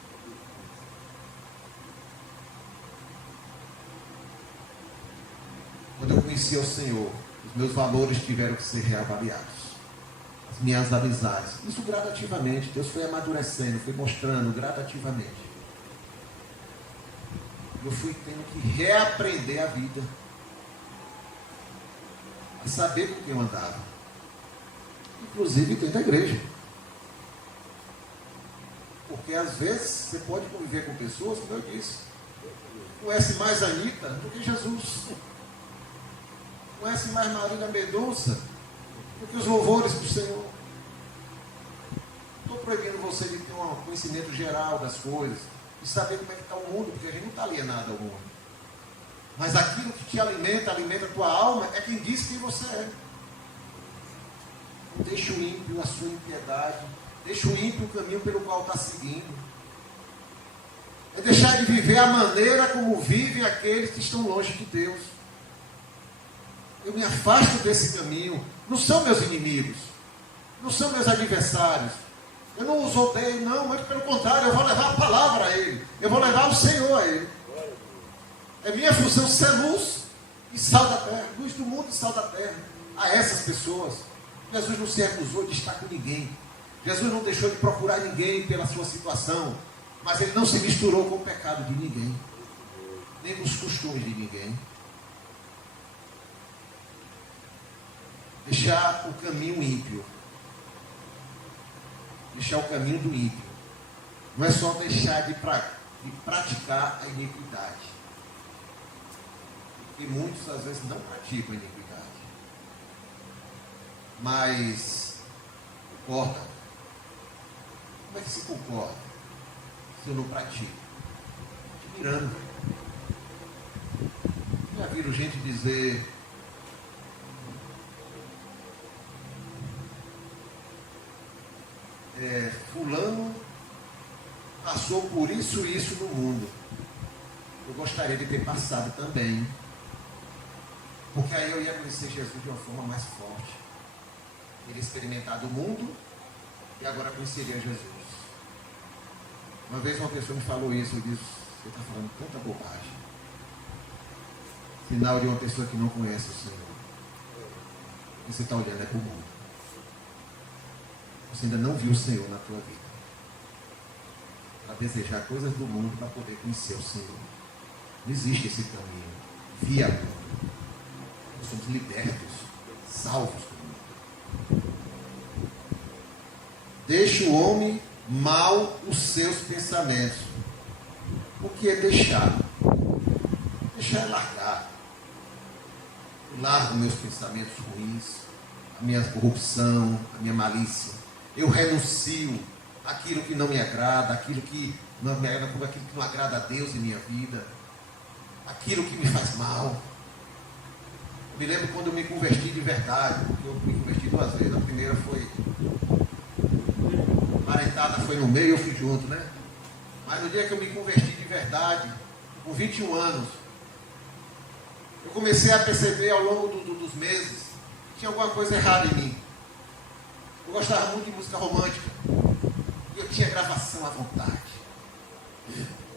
Quando eu conheci o Senhor, os meus valores tiveram que ser reavaliados. As minhas amizades. Isso gradativamente. Deus foi amadurecendo, foi mostrando gradativamente. Eu fui tendo que reaprender a vida. A saber com quem eu andava. Inclusive dentro da igreja. Porque às vezes você pode conviver com pessoas, como eu disse, conhece mais a Anitta do que Jesus. Conhece mais Marília Mendonça do que os louvores do Senhor. Estou proibindo você de ter um conhecimento geral das coisas, de saber como é que está o mundo, porque a gente não está alienado ao mundo. Mas aquilo que te alimenta, alimenta a tua alma, é quem diz quem você é. Não deixa o ímpio a sua impiedade, deixa o ímpio o caminho pelo qual está seguindo. É deixar de viver a maneira como vivem aqueles que estão longe de Deus. Eu me afasto desse caminho. Não são meus inimigos, não são meus adversários. Eu não os odeio, não, mas pelo contrário, eu vou levar a palavra a ele, eu vou levar o Senhor a ele. É minha função ser luz e sal da terra, luz do mundo e sal da terra, a essas pessoas. Jesus não se recusou de estar com ninguém, Jesus não deixou de procurar ninguém pela sua situação, mas ele não se misturou com o pecado de ninguém, nem com os costumes de ninguém. Deixar o caminho ímpio. Deixar o caminho do ímpio. Não é só deixar de praticar a iniquidade. E muitos às vezes não praticam a iniquidade. Mas concorda. Como é que se concorda se eu não pratico? Admirando. Já viram gente dizer: fulano passou por isso e isso no mundo. Eu gostaria de ter passado também. Porque aí eu ia conhecer Jesus de uma forma mais forte. Teria experimentado o mundo e agora conheceria Jesus. Uma vez uma pessoa me falou isso, eu disse: você está falando tanta bobagem. Sinal de uma pessoa que não conhece o Senhor. E você está olhando para o mundo. Você ainda não viu o Senhor na tua vida. Para desejar coisas do mundo, para poder conhecer o Senhor. Não existe esse caminho viável. Nós somos libertos, salvos do mundo. Deixa o homem mal os seus pensamentos. O que é deixar? Deixar é largar. Eu largo meus pensamentos ruins, a minha corrupção, a minha malícia. Eu renuncio àquilo que não me agrada, aquilo que não me agrada, como aquilo que não agrada a Deus em minha vida, aquilo que me faz mal. Eu me lembro quando eu me converti de verdade, porque eu me converti 2 vezes. A primeira foi parentada, foi no meio, eu fui junto, né? Mas no dia que eu me converti de verdade, com 21 anos, eu comecei a perceber ao longo dos meses tinha alguma coisa errada em mim. Eu gostava muito de música romântica. E eu tinha gravação à vontade.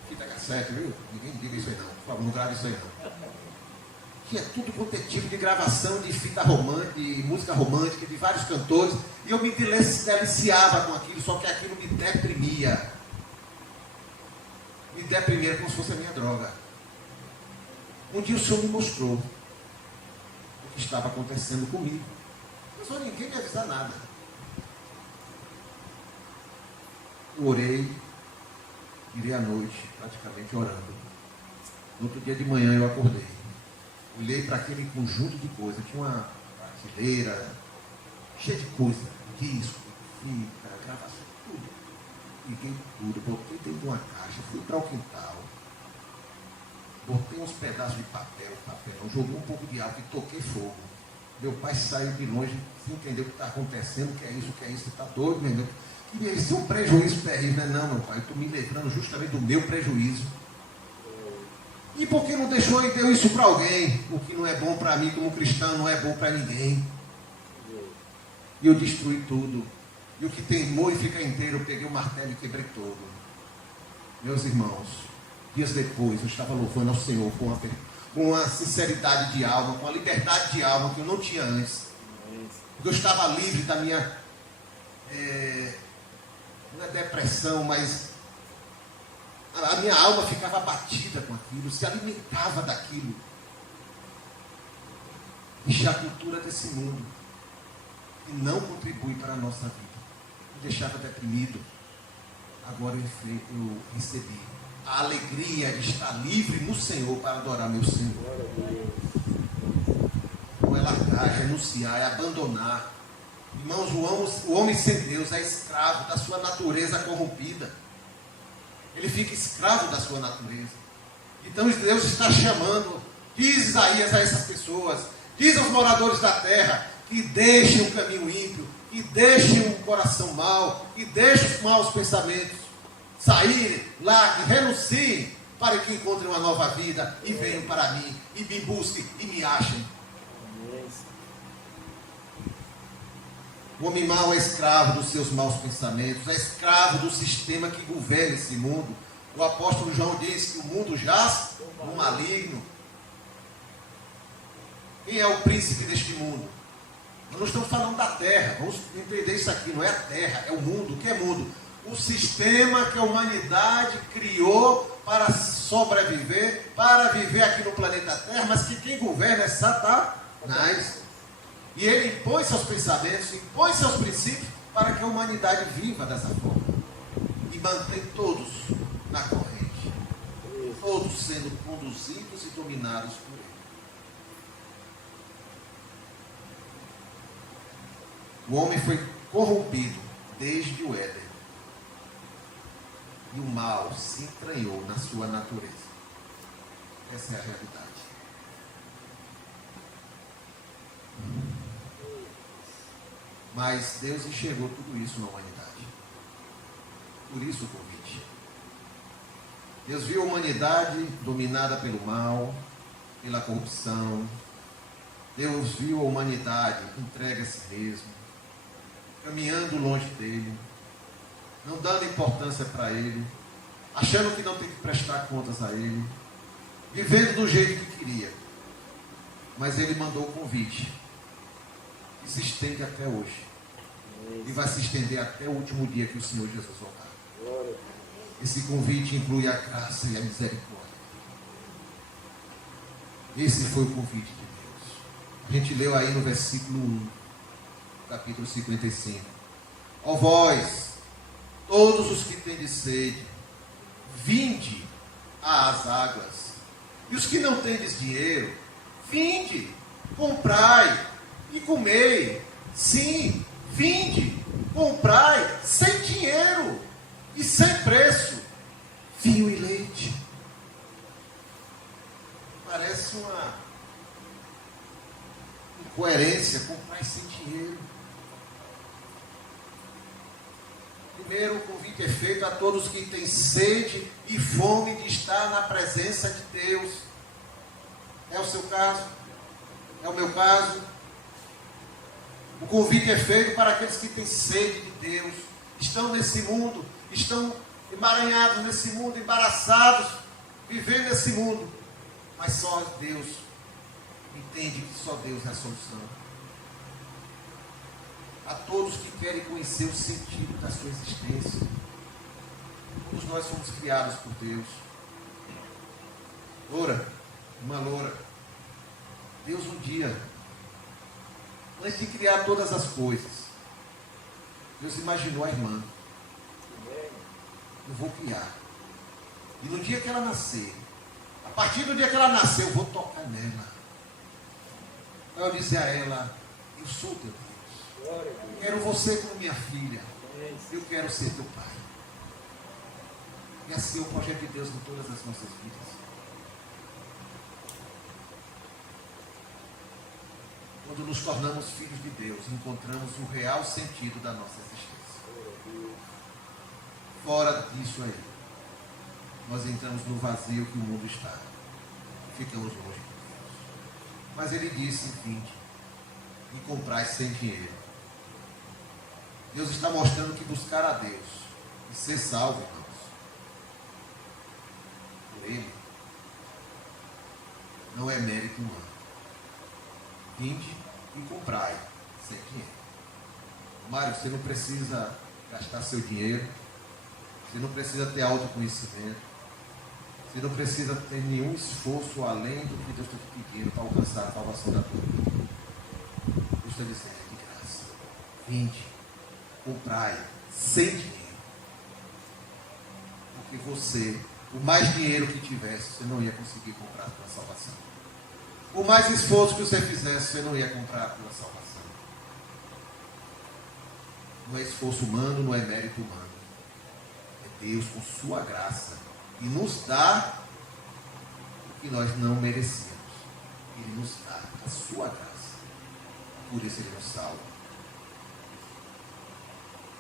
Fita cassete, viu? Ninguém diga isso aí não. Por favor, não grave isso aí não. Tinha tudo quanto é tipo de gravação de fita romântica, de música romântica, de vários cantores. E eu me deliciava com aquilo, só que aquilo me deprimia. Me deprimia como se fosse a minha droga. Um dia o Senhor me mostrou o que estava acontecendo comigo. Não só ninguém me avisar nada. Eu orei, virei à noite, praticamente orando. No outro dia de manhã eu acordei. Olhei para aquele conjunto de coisas. Tinha uma prateleira cheia de coisa. Disco, fita, gravação, tudo. Liguei tudo, botei dentro de uma caixa, fui para o quintal. Botei uns pedaços de papelão, joguei um pouco de álcool e toquei fogo. Meu pai saiu de longe, sem entender o que está acontecendo, o que é isso, está doido, meu Deus. Isso é um prejuízo terrível, né? Não, meu pai, eu estou me livrando justamente do meu prejuízo. E por que não deixou e deu isso para alguém? O que não é bom para mim como cristão não é bom para ninguém. E eu destruí tudo. E o que teimou e fica inteiro, eu peguei o martelo e quebrei todo. Meus irmãos, dias depois eu estava louvando ao Senhor com uma sinceridade de alma, com uma liberdade de alma que eu não tinha antes. Porque eu estava livre da minha não é depressão, mas a minha alma ficava abatida com aquilo, se alimentava daquilo. Deixar a cultura desse mundo que não contribui para a nossa vida. Me deixava deprimido. Agora eu recebi a alegria de estar livre no Senhor para adorar meu Senhor. Não é largar, é renunciar, é abandonar. Irmãos, o homem sem Deus é escravo da sua natureza corrompida. Ele fica escravo da sua natureza. Então Deus está chamando, diz Isaías a essas pessoas, diz aos moradores da terra, que deixem o caminho ímpio, que deixem o coração mau, que deixem os maus pensamentos saírem, larguem, renunciem, para que encontrem uma nova vida e venham para mim, e me busquem e me achem. O homem mau é escravo dos seus maus pensamentos, é escravo do sistema que governa esse mundo. O apóstolo João diz que o mundo jaz no maligno. Quem é o príncipe deste mundo? Nós não estamos falando da terra, vamos entender isso aqui, não é a terra, é o mundo. O que é mundo? O sistema que a humanidade criou para sobreviver, para viver aqui no planeta Terra, mas que quem governa é Satanás. E ele impõe seus pensamentos, impõe seus princípios para que a humanidade viva dessa forma. E mantém todos na corrente. Todos sendo conduzidos e dominados por ele. O homem foi corrompido desde o Éden. E o mal se entranhou na sua natureza. Essa é a realidade. Mas Deus enxergou tudo isso na humanidade. Por isso o convite. Deus viu a humanidade dominada pelo mal, pela corrupção. Deus viu a humanidade entregue a si mesmo, caminhando longe dele, não dando importância para ele, achando que não tem que prestar contas a ele, vivendo do jeito que queria. Mas ele mandou o convite, que se estende até hoje. E vai se estender até o último dia que o Senhor Jesus voltar. Esse convite inclui a graça e a misericórdia. Esse foi o convite de Deus. A gente leu aí no versículo 1, capítulo 55. Ó vós, todos os que tendes sede, vinde às águas. E os que não tendes dinheiro, vinde, comprai e comei. Sim, vinde, comprai sem dinheiro e sem preço vinho e leite. Parece uma incoerência, comprar sem dinheiro. Primeiro, o convite é feito a todos que têm sede e fome de estar na presença de Deus. É o seu caso? É o meu caso? O convite é feito para aqueles que têm sede de Deus, estão nesse mundo, estão emaranhados nesse mundo, embaraçados, vivendo nesse mundo. Mas só Deus entende que só Deus é a solução. A todos que querem conhecer o sentido da sua existência. Todos nós somos criados por Deus. Loura, uma loura. Deus um dia, antes de criar todas as coisas, Deus imaginou a irmã. Eu vou criar. E no dia que ela nascer, a partir do dia que ela nascer, eu vou tocar nela. Eu disse a ela, eu sou teu Deus. Quero você como minha filha. Eu quero ser teu pai. E assim é o projeto de Deus em todas as nossas vidas. Quando nos tornamos filhos de Deus, encontramos o real sentido da nossa existência. Fora disso aí, nós entramos no vazio que o mundo está. Ficamos longe de Deus. Mas ele disse, vinde e comprai sem dinheiro. Deus está mostrando que buscar a Deus e ser salvo, irmãos, por Ele, não é mérito humano. Vinde e comprai sem dinheiro. Mário, você não precisa gastar seu dinheiro, você não precisa ter autoconhecimento, você não precisa ter nenhum esforço além do que Deus está te pedindo para alcançar a salvação da tua vida. Deus está dizendo, é de graça. Vinde, comprai sem dinheiro. Porque você, por mais dinheiro que tivesse, você não ia conseguir comprar a tua salvação. Por mais esforço que você fizesse, você não ia comprar a tua salvação. Não é esforço humano, não é mérito humano. É Deus com sua graça. E nos dá o que nós não merecíamos. Ele nos dá a sua graça. Por isso Ele nos salva.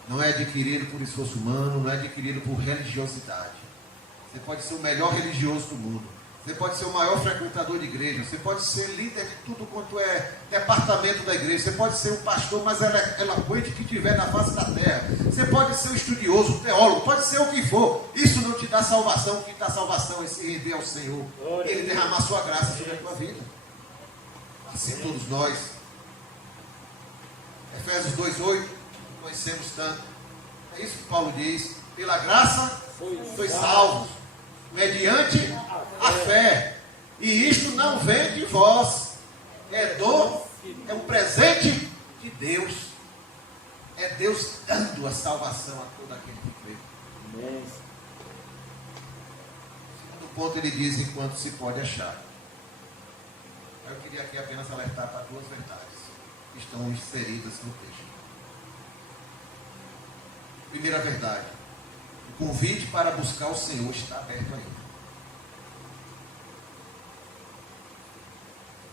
Não é adquirido por esforço humano, não é adquirido por religiosidade. Você pode ser o melhor religioso do mundo. Você pode ser o maior frequentador de igreja. Você pode ser líder de tudo quanto é departamento da igreja. Você pode ser um pastor mais eloquente que tiver na face da terra. Você pode ser um estudioso, um teólogo, pode ser o que for. Isso não te dá salvação. O que dá salvação é se render ao Senhor. E Ele derramar sua graça sobre a tua vida. Assim todos nós. Efésios 2:8, conhecemos tanto. É isso que Paulo diz. Pela graça, sois salvos, mediante a fé. E isto não vem de vós. É um presente de Deus. É Deus dando a salvação a todo aquele que crê. Segundo ponto, ele diz, enquanto se pode achar. Eu queria aqui apenas alertar para duas verdades que estão inseridas no texto. Primeira verdade: o convite para buscar o Senhor está aberto ainda.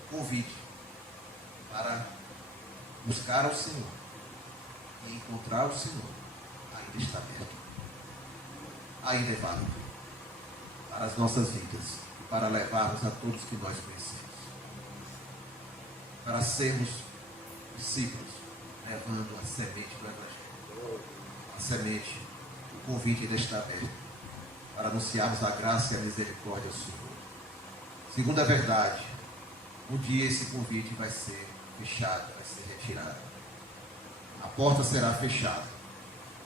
O convite para buscar o Senhor e encontrar o Senhor ainda está aberto. Ainda é válido para as nossas vidas e para levarmos a todos que nós conhecemos. Para sermos discípulos, levando a semente do Evangelho. A semente, o convite ainda está aberto para anunciarmos a graça e a misericórdia ao Senhor. Segunda verdade: um dia esse convite vai ser fechado, vai ser retirado. A porta será fechada.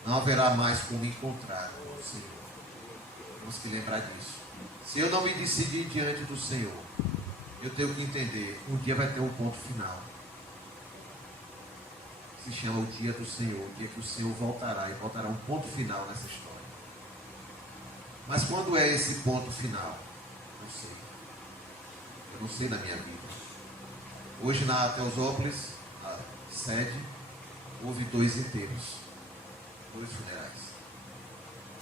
Não haverá mais como encontrar o Senhor. Temos que lembrar disso. Se eu não me decidir diante do Senhor, eu tenho que entender, um dia vai ter um ponto final. Se chama o dia do Senhor, o dia que o Senhor voltará e voltará um ponto final nessa história. Mas quando é esse ponto final? Não sei. Eu não sei na minha vida. Hoje na Teosópolis, a sede, houve 2 enterros, 2 funerais.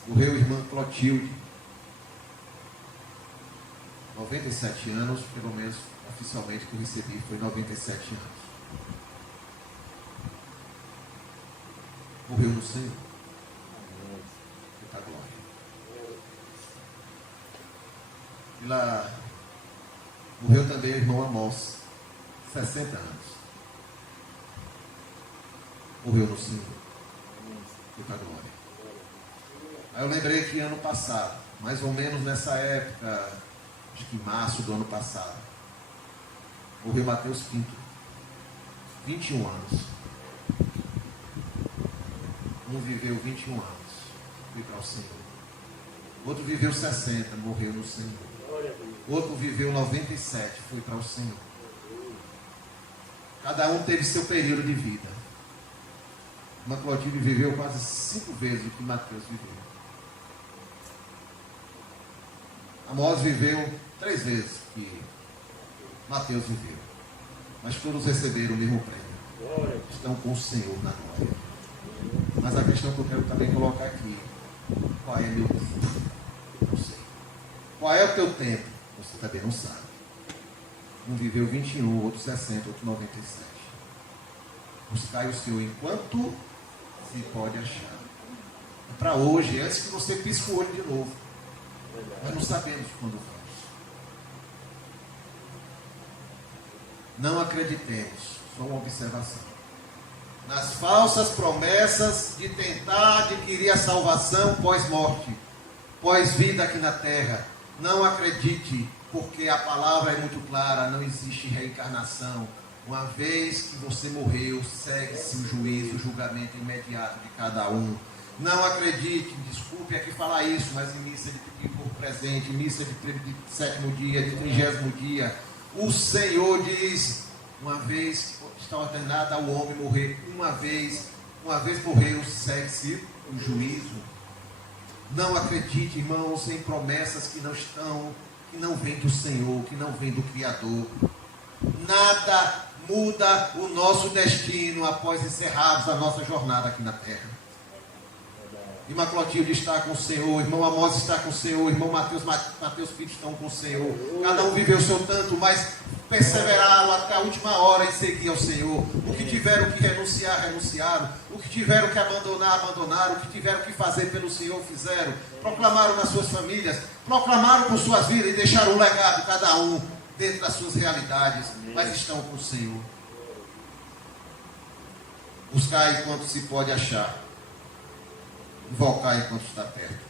Morreu a irmã Clotilde, 97 anos, pelo menos oficialmente que eu recebi foi 97 anos. Morreu no Senhor. Muita glória. E lá morreu também o irmão Amós, 60 anos. morreu no Senhor. Foi para a glória. Aí eu lembrei que ano passado, mais ou menos nessa época, acho que março do ano passado, morreu Mateus Pinto, 21 anos. Um viveu 21 anos, foi para o Senhor. Outro viveu 60, morreu no Senhor. Outro viveu 97, foi para o Senhor. Cada um teve seu período de vida. Uma Clotilde viveu quase 5 vezes o que Mateus viveu. Amós viveu 3 vezes que Mateus viveu. Mas todos receberam o mesmo prêmio. Estão com o Senhor na glória. Mas a questão que eu quero também colocar aqui: qual é meu tempo? Não sei. Qual é o teu tempo? Você também não sabe. Um viveu 21, outro 60, outro 97. Buscai o Senhor enquanto se pode achar. É para hoje, antes que você pisque o olho de novo. Nós não sabemos quando vamos. Não acreditemos, só uma observação, nas falsas promessas de tentar adquirir a salvação pós-morte, pós-vida aqui na terra. Não acredite, porque a palavra é muito clara, não existe reencarnação. Uma vez que você morreu, segue-se o juízo, o julgamento imediato de cada um. Não acredite, desculpe aqui falar isso, mas em missa de pedir por presente, em missa de 7º dia, de 30º dia, o Senhor diz: uma vez que está ordenado ao homem morrer, uma vez morreu, segue-se o juízo. Não acredite, irmãos, em promessas que não vêm do Senhor, que não vêm do Criador. Nada muda o nosso destino após encerrarmos a nossa jornada aqui na terra. Irmã Clotilde está com o Senhor, irmão Amós está com o Senhor, irmão Mateus Pinto estão com o Senhor. Cada um viveu o seu tanto, mas perseveraram até a última hora em seguir ao Senhor. O que tiveram que renunciar, renunciaram. O que tiveram que abandonar, abandonaram. O que tiveram que fazer pelo Senhor, fizeram. Proclamaram nas suas famílias, proclamaram por suas vidas e deixaram um legado, cada um, dentro das suas realidades, mas estão com o Senhor. Buscar enquanto se pode achar. Invocar enquanto está perto.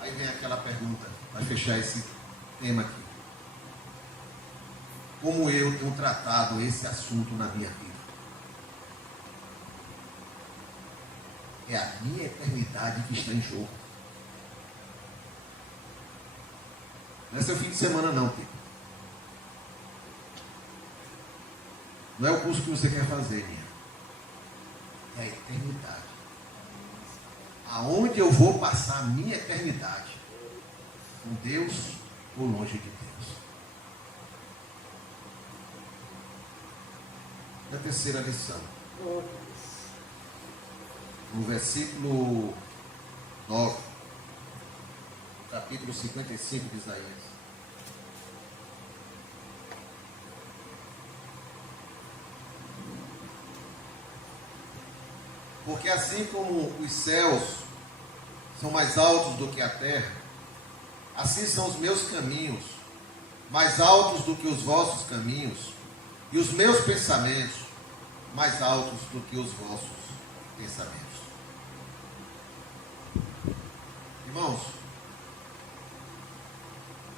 Aí vem aquela pergunta, para fechar esse tema aqui. Como eu tenho tratado esse assunto na minha vida? É a minha eternidade que está em jogo. Não é seu fim de semana não, Tico. Não é o curso que você quer fazer, minha. É a eternidade. Aonde eu vou passar a minha eternidade? Com Deus ou longe de Deus? E a terceira lição. No versículo 9, capítulo 55 de Isaías. Porque assim como os céus são mais altos do que a terra, assim são os meus caminhos mais altos do que os vossos caminhos, e os meus pensamentos mais altos do que os vossos pensamentos. Irmãos,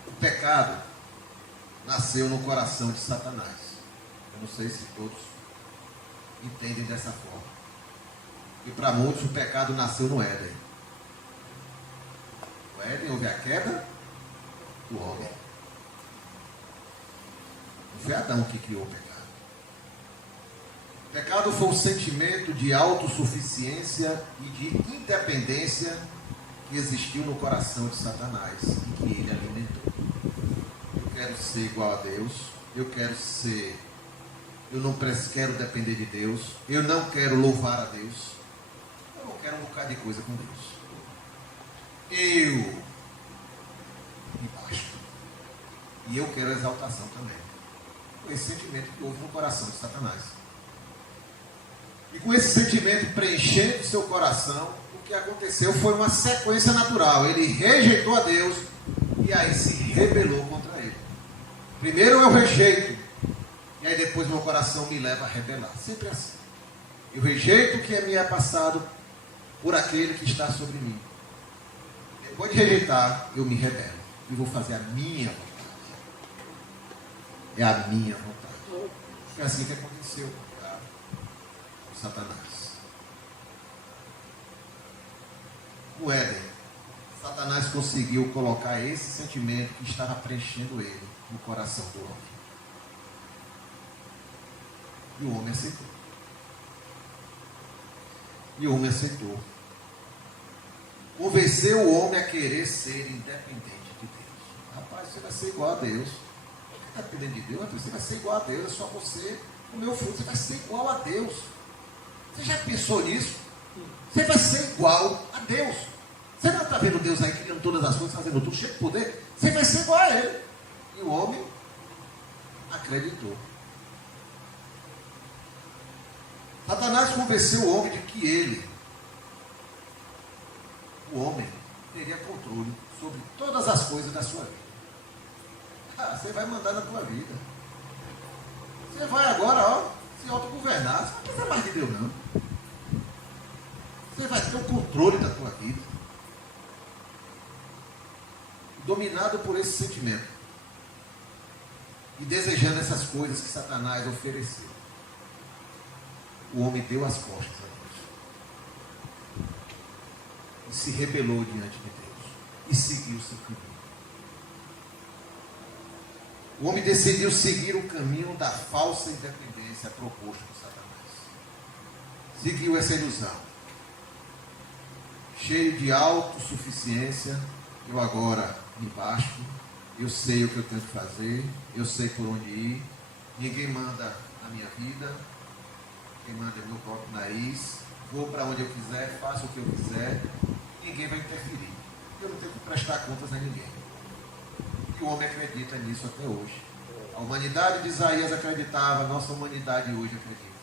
o pecado nasceu no coração de Satanás. Eu não sei se todos entendem dessa forma. E para muitos o pecado nasceu no Éden. No Éden houve a queda do homem. Não foi Adão que criou o pecado. O pecado foi um sentimento de autossuficiência e de independência que existiu no coração de Satanás e que ele alimentou. Eu quero ser igual a Deus. Eu não quero depender de Deus. Eu não quero louvar a Deus. Eu não quero um bocado de coisa com Deus. Eu me basto. E eu quero a exaltação também. Foi esse sentimento que houve no coração de Satanás. E com esse sentimento preenchendo seu coração, o que aconteceu foi uma sequência natural. Ele rejeitou a Deus e aí se rebelou contra ele. Primeiro eu rejeito, e aí depois meu coração me leva a rebelar. Sempre assim. Eu rejeito o que me é passado por aquele que está sobre mim. Depois de rejeitar, eu me rebelo e vou fazer a minha vontade. É a minha vontade. Foi assim que aconteceu com Satanás. No Éden, Satanás conseguiu colocar esse sentimento que estava preenchendo ele no coração do homem. E o homem aceitou. E o homem aceitou. Convenceu o homem a querer ser independente de Deus. Rapaz, você vai ser igual a Deus. Independente de Deus, você vai ser igual a Deus. É só você comer o fruto. Você vai ser igual a Deus. Você já pensou nisso? Você vai ser igual a Deus. Você não está vendo Deus aí criando todas as coisas, fazendo tudo, cheio de poder? Você vai ser igual a Ele. E o homem acreditou. Satanás convenceu o homem de que ele, o homem, teria controle sobre todas as coisas da sua vida. Ah, você vai mandar na tua vida. Você vai agora, ó, se autogovernar. Você não precisa mais de Deus, não. Você vai ter o controle da tua vida. Dominado por esse sentimento. E desejando essas coisas que Satanás ofereceu. O homem deu as costas a Deus. E se rebelou diante de Deus. E seguiu o seu caminho. O homem decidiu seguir o caminho da falsa independência proposta por Satanás. Seguiu essa ilusão. Cheio de autossuficiência, eu agora me basto, eu sei o que eu tenho que fazer, eu sei por onde ir, ninguém manda na minha vida, quem manda é meu próprio nariz, vou para onde eu quiser, faço o que eu quiser, ninguém vai interferir. Eu não tenho que prestar contas a ninguém. E o homem acredita nisso até hoje. A humanidade de Isaías acreditava, a nossa humanidade hoje acredita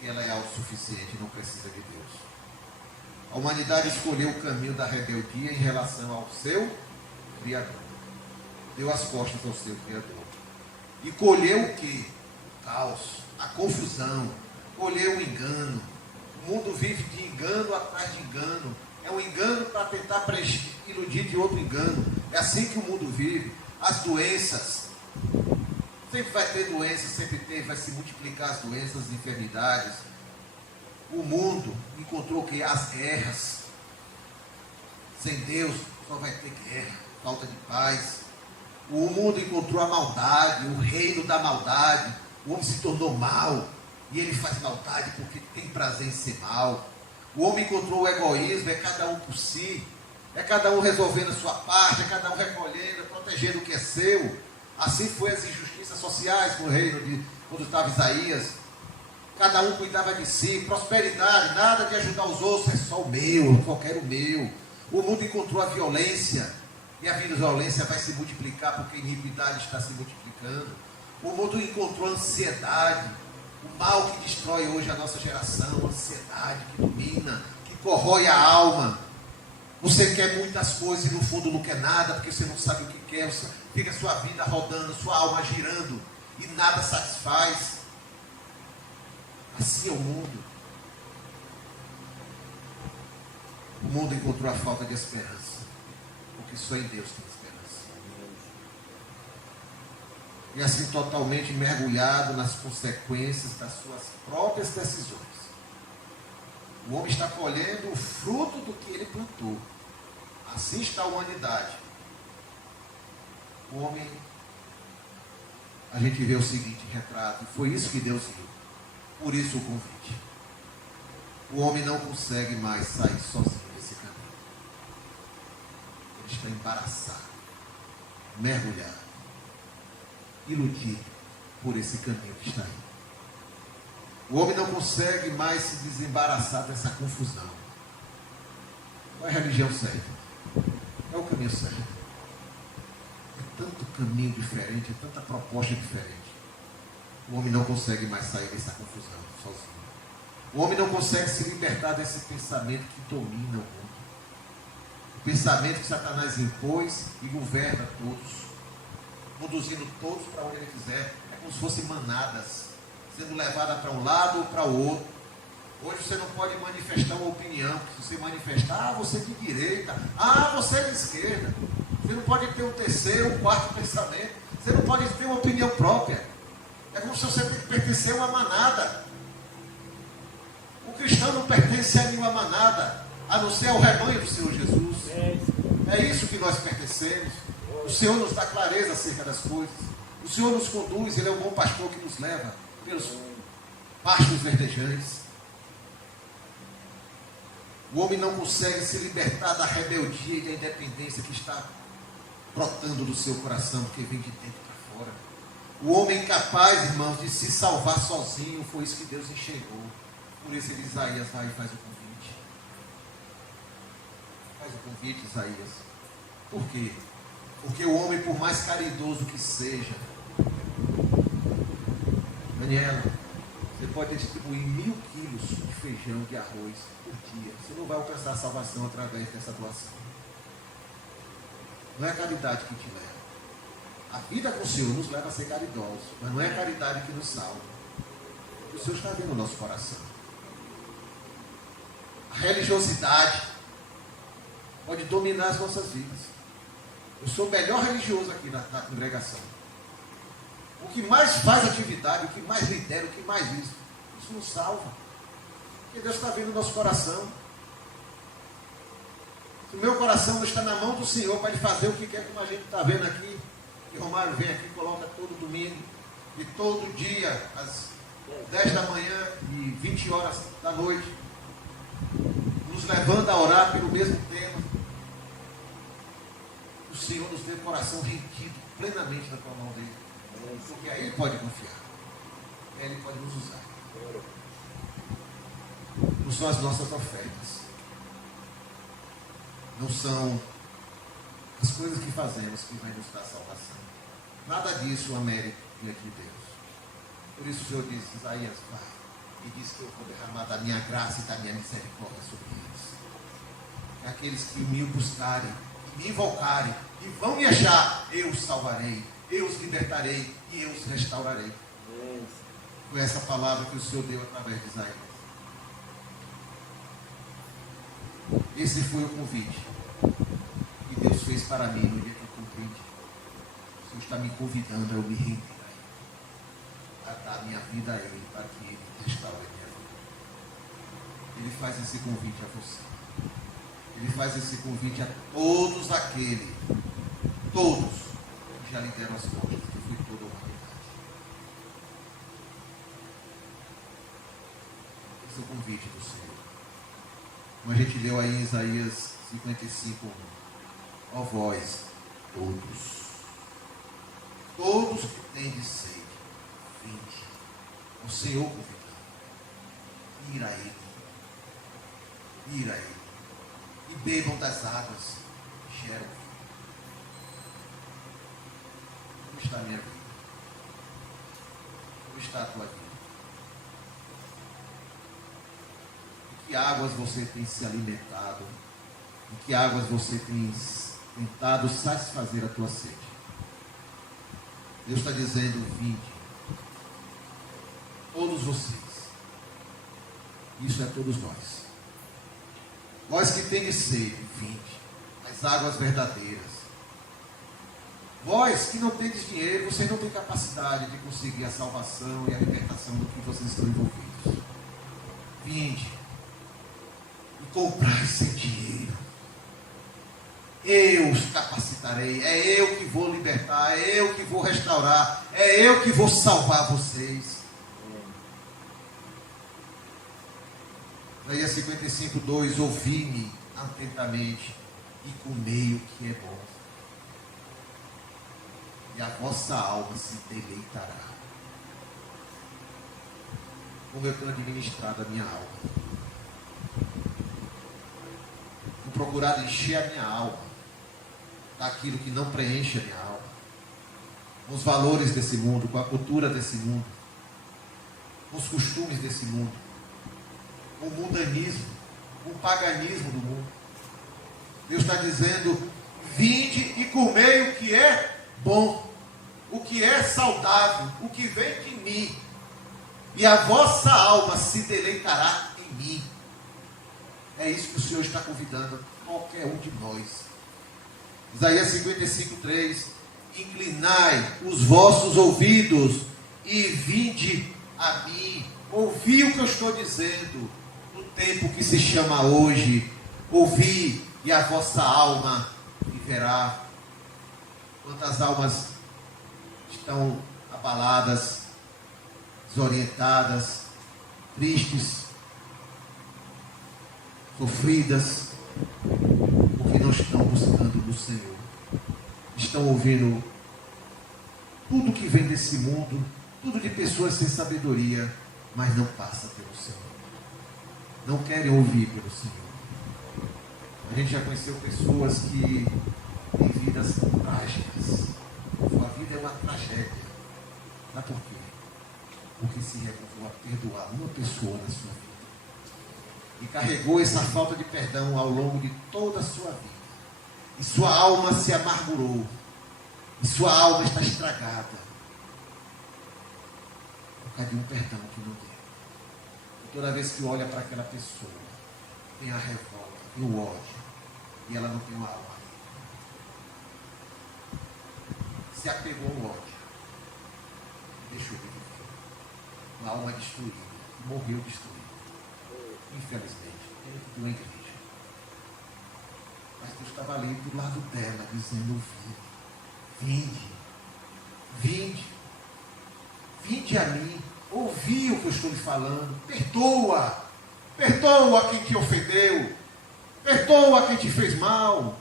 que ela é autossuficiente, não precisa de Deus. A humanidade escolheu o caminho da rebeldia em relação ao seu Criador. Deu as costas ao seu Criador. E colheu o quê? O caos, a confusão, colheu o engano. O mundo vive de engano atrás de engano. É um engano para tentar iludir de outro engano. É assim que o mundo vive. As doenças. Sempre vai ter doenças, sempre tem, vai se multiplicar as doenças, as enfermidades. O mundo encontrou que as guerras. Sem Deus só vai ter guerra, falta de paz. O mundo encontrou a maldade, o reino da maldade. O homem se tornou mal. E ele faz maldade porque tem prazer em ser mal. O homem encontrou o egoísmo, é cada um por si. É cada um resolvendo a sua parte, é cada um recolhendo, protegendo o que é seu. Assim foi as injustiças sociais no reino de quando estava Isaías. Cada um cuidava de si, prosperidade, nada de ajudar os outros, é só o meu, eu só quero o meu. O mundo encontrou a violência, e a violência vai se multiplicar porque a iniquidade está se multiplicando. O mundo encontrou a ansiedade, o mal que destrói hoje a nossa geração, a ansiedade que domina, que corrói a alma. Você quer muitas coisas e no fundo não quer nada, porque você não sabe o que quer, fica a sua vida rodando, sua alma girando, e nada satisfaz. Assim é o mundo. O mundo encontrou a falta de esperança, porque só em Deus tem esperança. E assim totalmente mergulhado nas consequências das suas próprias decisões. O homem está colhendo o fruto do que ele plantou. Assim está a humanidade. O homem, a gente vê o seguinte retrato, foi isso que Deus viu. Por isso o convite. O homem não consegue mais sair sozinho desse caminho. Ele está embaraçado, mergulhado, iludido por esse caminho que está aí. O homem não consegue mais se desembaraçar dessa confusão. Qual é a religião certa? É o caminho certo. É tanto caminho diferente, é tanta proposta diferente. O homem não consegue mais sair dessa confusão sozinho. O homem não consegue se libertar desse pensamento que domina o mundo. O pensamento que Satanás impôs e governa todos, conduzindo todos para onde ele quiser. É como se fossem manadas, sendo levada para um lado ou para o outro. Hoje você não pode manifestar uma opinião. Se você manifestar, você é de direita, você é de esquerda. Você não pode ter um terceiro, um quarto pensamento. Você não pode ter uma opinião própria. É como se você tem que pertencer a uma manada. O cristão não pertence a nenhuma manada, a não ser ao rebanho do Senhor Jesus. É isso que nós pertencemos. O Senhor nos dá clareza acerca das coisas. O Senhor nos conduz, Ele é um bom pastor que nos leva pelos pastos verdejantes. O homem não consegue se libertar da rebeldia e da independência que está brotando do seu coração, porque vem de dentro para fora. O homem incapaz, irmãos, de se salvar sozinho, foi isso que Deus enxergou. Por isso ele, Isaías, vai e faz o convite. Faz o convite, Isaías. Por quê? Porque o homem, por mais caridoso que seja, Daniela, você pode distribuir 1000 quilos de feijão, de arroz por dia. Você não vai alcançar a salvação através dessa doação. Não é a caridade que te leva. A vida com o Senhor nos leva a ser caridosos, mas não é a caridade que nos salva. O Senhor está vendo o nosso coração. A religiosidade pode dominar as nossas vidas. Eu sou o melhor religioso aqui na congregação. O que mais faz atividade, o que mais lidera, o que mais isso nos salva. Porque Deus está vendo o nosso coração. Se o meu coração não está na mão do Senhor para Ele fazer o que quer, como a gente está vendo aqui, que Romário vem aqui, coloca todo domingo, e todo dia, às 10 da manhã e 20 horas da noite, nos levando a orar pelo mesmo tema. O Senhor nos dê o coração rendido plenamente na tua mão dele. Porque aí Ele pode confiar. Aí Ele pode nos usar. Não são as nossas ofertas. Não são as coisas que fazemos que vai nos dar salvação. Nada disso é mérito de Deus. Por isso o Senhor diz, Isaías, vai. E diz que eu vou derramar da minha graça e da minha misericórdia sobre eles. É aqueles que me buscarem, que me invocarem, e vão me achar, eu os salvarei, eu os libertarei e eu os restaurarei. Foi essa palavra que o Senhor deu através de Isaías. Esse foi o convite que Deus fez para mim no dia que eu cumpri. O Senhor está me convidando a eu me render a dar minha vida a Ele, para que Ele restaure a minha vida. Ele faz esse convite a você. Ele faz esse convite a todos aqueles, todos que já lhe deram as costas, que foi toda a humanidade. Esse é o convite do Senhor. Como a gente leu aí em Isaías 55, ó vós, todos que têm de sede, vinde, o Senhor convidando, ir a Ele, e bebam das águas, geram. Como está a minha vida? Como está a tua vida? De que águas você tem se alimentado? De que águas você tem tentado satisfazer a tua sede? Deus está dizendo, vinde. Todos vocês. Isso é todos nós. Vós que tendes sede, vinde, as águas verdadeiras. Vós que não tendes dinheiro, vocês não têm capacidade de conseguir a salvação e a libertação do que vocês estão envolvidos. Vinde e comprai sem dinheiro. Eu os capacitarei, é eu que vou libertar, é eu que vou restaurar, é eu que vou salvar vocês. Isaías 55, 2, ouvi-me atentamente e comei o que é bom, e a vossa alma se deleitará. Como eu tenho administrado a minha alma, tenho procurado encher a minha alma daquilo que não preenche a minha alma, com os valores desse mundo, com a cultura desse mundo, com os costumes desse mundo, o mundanismo, o paganismo do mundo. Deus está dizendo, vinde e comei o que é bom, o que é saudável, o que vem de mim, e a vossa alma se deleitará em em mim. É isso que o Senhor está convidando qualquer um de nós. Isaías 55:3. Inclinai os vossos ouvidos e vinde a mim. Ouvi o que eu estou dizendo no tempo que se chama hoje. Ouvi e a vossa alma viverá. Quantas almas estão abaladas, desorientadas, tristes, sofridas, porque não estão buscando no Senhor. Estão ouvindo tudo que vem desse mundo, tudo de pessoas sem sabedoria, mas não passa pelo Senhor. Não querem ouvir pelo Senhor. A gente já conheceu pessoas que têm vidas trágicas. Sua vida é uma tragédia. Mas por quê? Porque se recusou a perdoar uma pessoa na sua vida. E carregou essa falta de perdão ao longo de toda a sua vida. E sua alma se amargurou. E sua alma está estragada. Por causa de um perdão que não deu. E toda vez que olha para aquela pessoa, tem a revolta, tem o ódio. E ela não tem uma alma. Se apegou ao ódio. E deixou de viver. Uma alma destruída. Morreu destruída. Infelizmente. Dentro de uma igreja. Mas Deus estava ali do lado dela, dizendo: vinde, vinde, vinde a mim, ouvi o que eu estou lhe falando, perdoa, perdoa quem te ofendeu, perdoa quem te fez mal,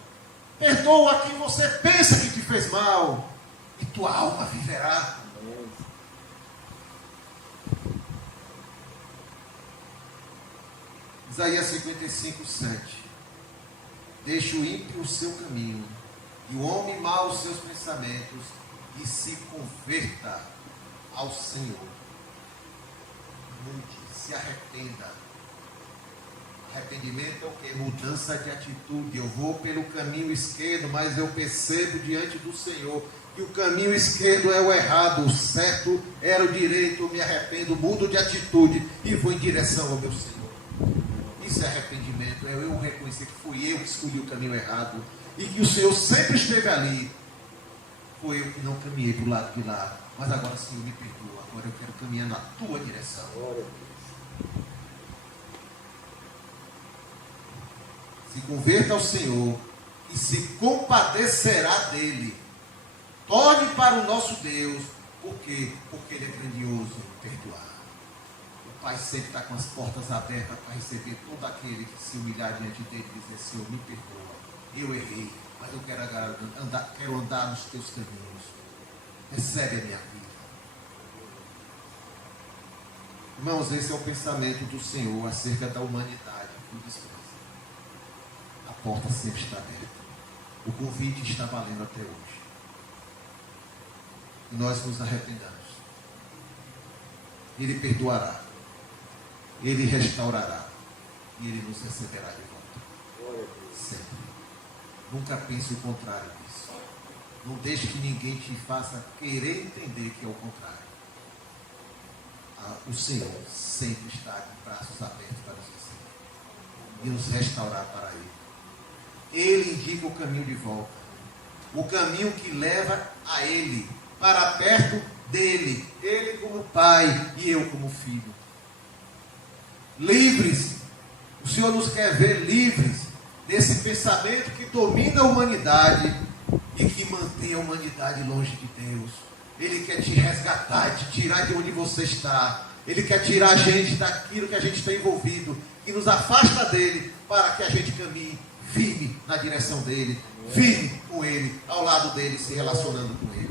perdoa quem você pensa que te fez mal, e tua alma viverá. Isaías 55:7. Deixe o ímpio o seu caminho, e o homem mau os seus pensamentos, e se converta ao Senhor. Mude, se arrependa. Arrependimento é o que? Mudança de atitude. Eu vou pelo caminho esquerdo, mas eu percebo diante do Senhor que o caminho esquerdo é o errado, o certo era o direito. Eu me arrependo, mudo de atitude e vou em direção ao meu Senhor. Isso é arrependimento, é eu reconhecer que fui eu que escolhi o caminho errado e que o Senhor sempre esteve ali. Foi eu que não caminhei para o lado de lá, mas agora Senhor me perdoa, agora eu quero caminhar na tua direção. Se converta ao Senhor e se compadecerá dele. Torne para o nosso Deus, por quê? Porque Ele é grandioso em perdoar. O Pai sempre está com as portas abertas para receber todo aquele que se humilhar diante dele e dizer: Senhor, me perdoa, eu errei, mas eu quero andar nos teus caminhos. Recebe a minha vida. Irmãos, esse é o pensamento do Senhor acerca da humanidade que o despreza. A porta sempre está aberta. O convite está valendo até hoje. E nós nos arrependamos. Ele perdoará. Ele restaurará. E Ele nos receberá de volta. Sempre. Nunca pense o contrário disso. Não deixe que ninguém te faça querer entender que é o contrário. O Senhor sempre está de braços abertos para nos receber. E nos restaurar para Ele. Ele indica o caminho de volta. O caminho que leva a Ele. Para perto dEle. Ele como Pai e eu como Filho. Livres. O Senhor nos quer ver livres desse pensamento que domina a humanidade e que mantém a humanidade longe de Deus. Ele quer te resgatar, te tirar de onde você está. Ele quer tirar a gente daquilo que a gente está envolvido, que nos afasta dele, para que a gente caminhe firme na direção dele, firme com ele, ao lado dele, se relacionando com ele.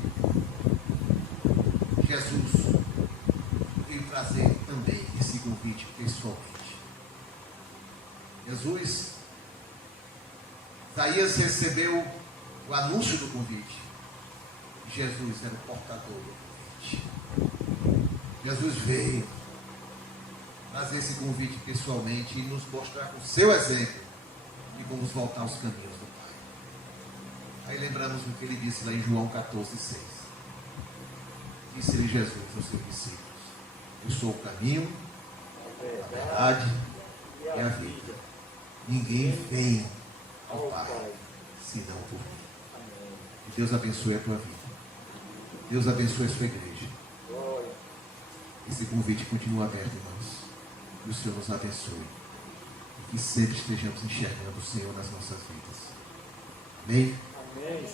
Jesus veio trazer também esse convite pessoalmente. Isaías recebeu o anúncio do convite. Jesus era o portador do convite. Jesus veio trazer esse convite pessoalmente e nos mostrar com o seu exemplo que vamos voltar aos caminhos do Pai. Aí lembramos o que ele disse lá em João 14:6. Disse-lhe Jesus aos seus discípulos: eu sou o caminho, a verdade e a vida. Ninguém vem ao Pai senão por mim. Que Deus abençoe a tua vida. Deus abençoe a sua igreja. Esse convite continua aberto, irmãos. Que o Senhor nos abençoe. E que sempre estejamos enxergando o Senhor nas nossas vidas. Amém? Amém.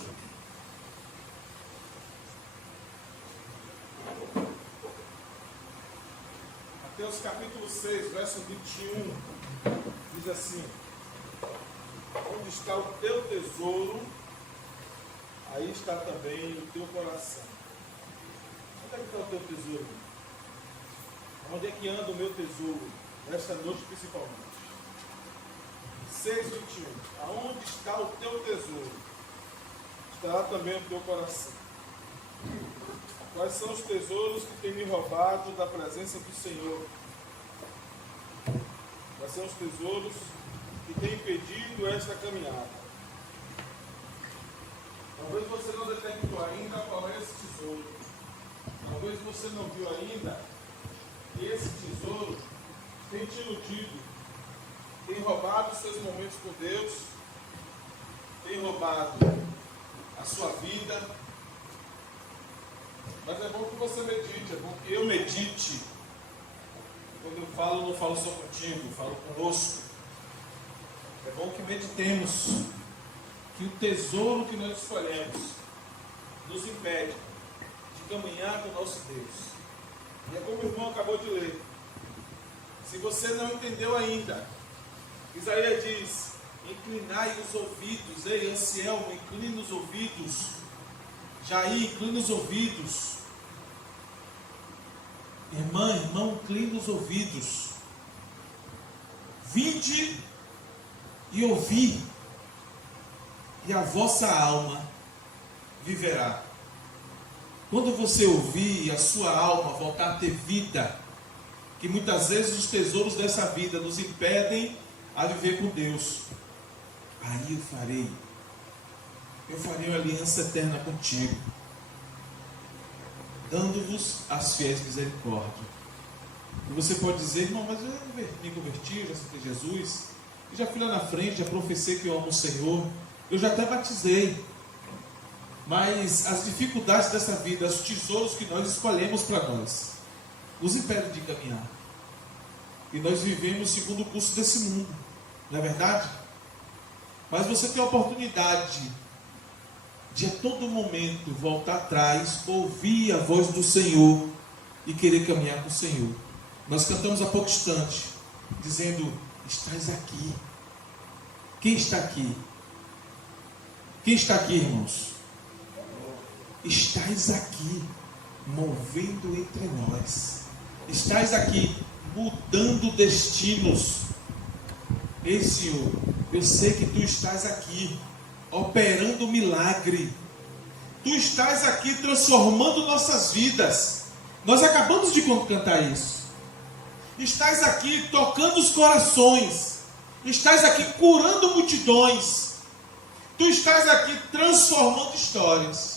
Mateus capítulo 6, verso 21, diz assim: onde está o teu tesouro, aí está também o teu coração. Onde é que está o teu tesouro? Onde é que anda o meu tesouro? Nesta noite principalmente. 6:21. Aonde está o teu tesouro? Estará também o teu coração. Quais são os tesouros que têm me roubado da presença do Senhor? Quais são os tesouros que têm impedido esta caminhada? Talvez você não detectou ainda qual é esse tesouro. Talvez você não viu ainda que esse tesouro tem te iludido, tem roubado seus momentos com Deus, tem roubado a sua vida. Mas é bom que você medite, é bom que eu medite. Quando eu falo, não falo só contigo, eu falo conosco. É bom que meditemos que o tesouro que nós escolhemos nos impede de caminhar com o nosso Deus. E é como o irmão acabou de ler. Se você não entendeu ainda, Isaías diz: inclinai os ouvidos. Ei, Anselmo, incline os ouvidos. Jair, incline os ouvidos. Irmão, incline os ouvidos. Vinde e ouvi, e a vossa alma viverá. Quando você ouvir e a sua alma voltar a ter vida, que muitas vezes os tesouros dessa vida nos impedem a viver com Deus, aí eu farei uma aliança eterna contigo, dando-vos as fiéis misericórdias. E você pode dizer: irmão, mas eu me converti, eu já aceitei Jesus, eu já fui lá na frente, já professei que eu amo o Senhor, eu já até batizei. Mas as dificuldades dessa vida, os tesouros que nós escolhemos para nós, nos impedem de caminhar. E nós vivemos segundo o curso desse mundo, não é verdade? Mas você tem a oportunidade de a todo momento voltar atrás, ouvir a voz do Senhor e querer caminhar com o Senhor. Nós cantamos há pouco instante, dizendo: estás aqui. Quem está aqui? Quem está aqui, irmãos? Estás aqui, movendo entre nós. Estás aqui, mudando destinos. Ei, Senhor, eu sei que Tu estás aqui, operando milagre. Tu estás aqui transformando nossas vidas. Nós acabamos de cantar isso. Estás aqui tocando os corações. Estás aqui curando multidões. Tu estás aqui transformando histórias.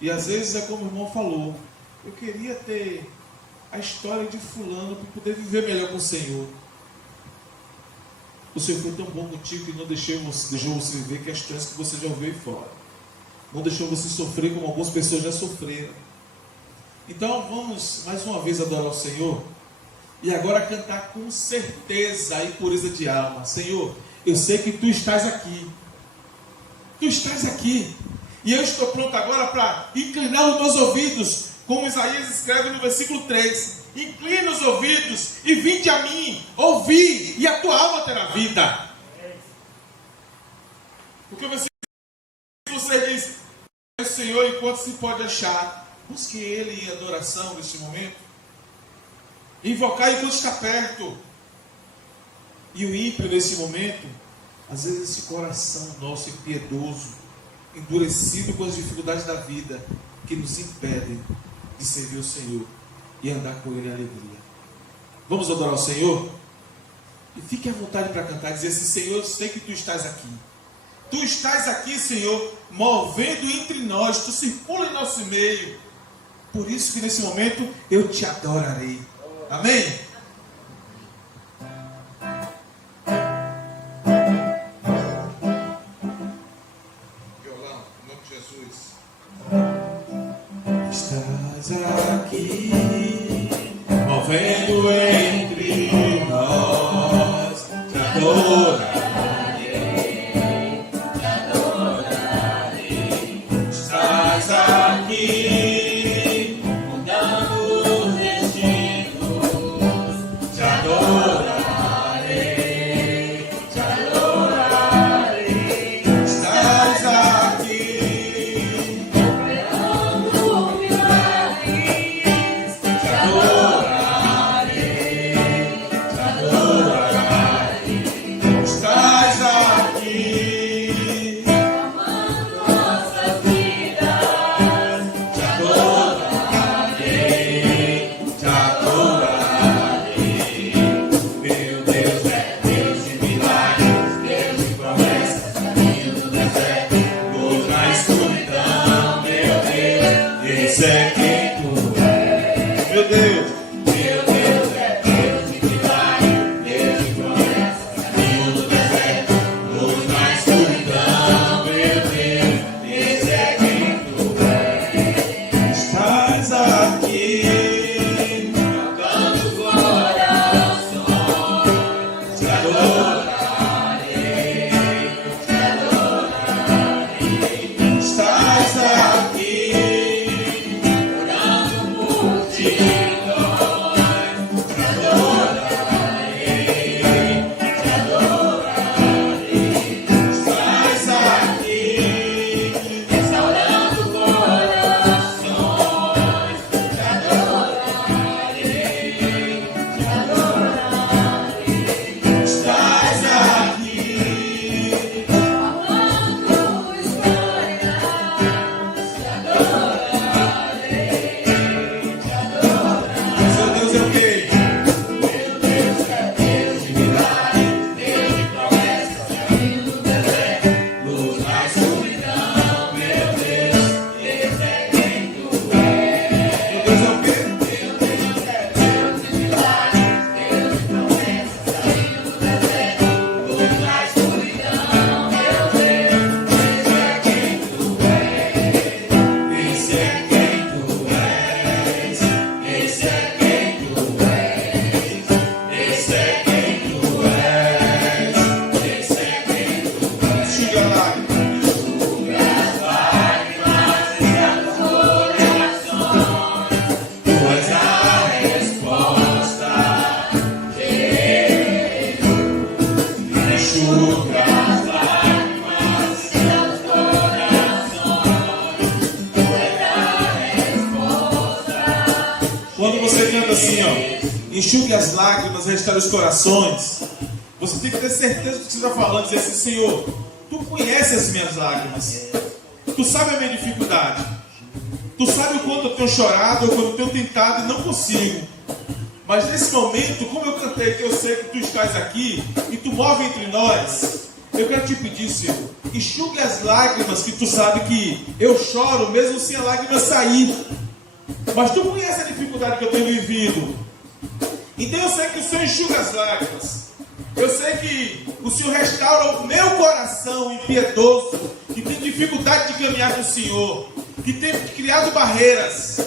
E às vezes é como o irmão falou: eu queria ter a história de fulano para poder viver melhor com o Senhor. O Senhor foi tão bom contigo que não deixou você viver questões que você já ouviu fora. Não deixou você sofrer como algumas pessoas já sofreram. Então vamos mais uma vez adorar o Senhor. E agora cantar com certeza e pureza de alma: Senhor, eu sei que Tu estás aqui. Tu estás aqui. E eu estou pronto agora para inclinar os meus ouvidos, como Isaías escreve no versículo 3. Inclina os ouvidos e vinde a mim, ouvi, e a tua alma terá vida. Porque o versículo 6 diz: o Senhor, enquanto se pode achar, busque Ele em adoração neste momento. Invocar enquanto está perto. E o ímpio nesse momento, às vezes esse coração nosso impiedoso, endurecido com as dificuldades da vida, que nos impedem de servir o Senhor e andar com Ele em alegria. Vamos adorar o Senhor? E fique à vontade para cantar e dizer assim: Senhor, eu sei que Tu estás aqui. Tu estás aqui, Senhor, movendo entre nós. Tu circula em nosso meio. Por isso que nesse momento eu Te adorarei. Amém? violão, em nome de Jesus. Estás aqui, movendo entre nós, te adorarei, te adorarei. Estás aqui, mudando os destinos, te adorarei, te adorarei. Estás aqui. Esse é quem tu és, meu Deus. Meu Deus é Deus de milagre, Deus de promessa, caminho do deserto, luz na escuridão, meu Deus. Esse é quem tu és. Estás aqui, tocando corações, te adorarei, te adorarei. Estás aqui. Quando você canta assim, ó, enxugue as lágrimas, restaure os corações, você tem que ter certeza do que você está falando, dizer assim, Senhor, Tu conheces as minhas lágrimas, Tu sabe a minha dificuldade, Tu sabe o quanto eu tenho chorado, o quanto eu tenho tentado e não consigo. Mas nesse momento, como eu cantei, que eu sei que Tu estás aqui e Tu move entre nós, eu quero te pedir, Senhor, enxugue as lágrimas que Tu sabe que eu choro mesmo sem a lágrima sair. Mas Tu conhece a dificuldade que eu tenho vivido. Então eu sei que o Senhor enxuga as lágrimas. Eu sei que o Senhor restaura o meu coração impiedoso, que tem dificuldade de caminhar com o Senhor, que tem criado barreiras.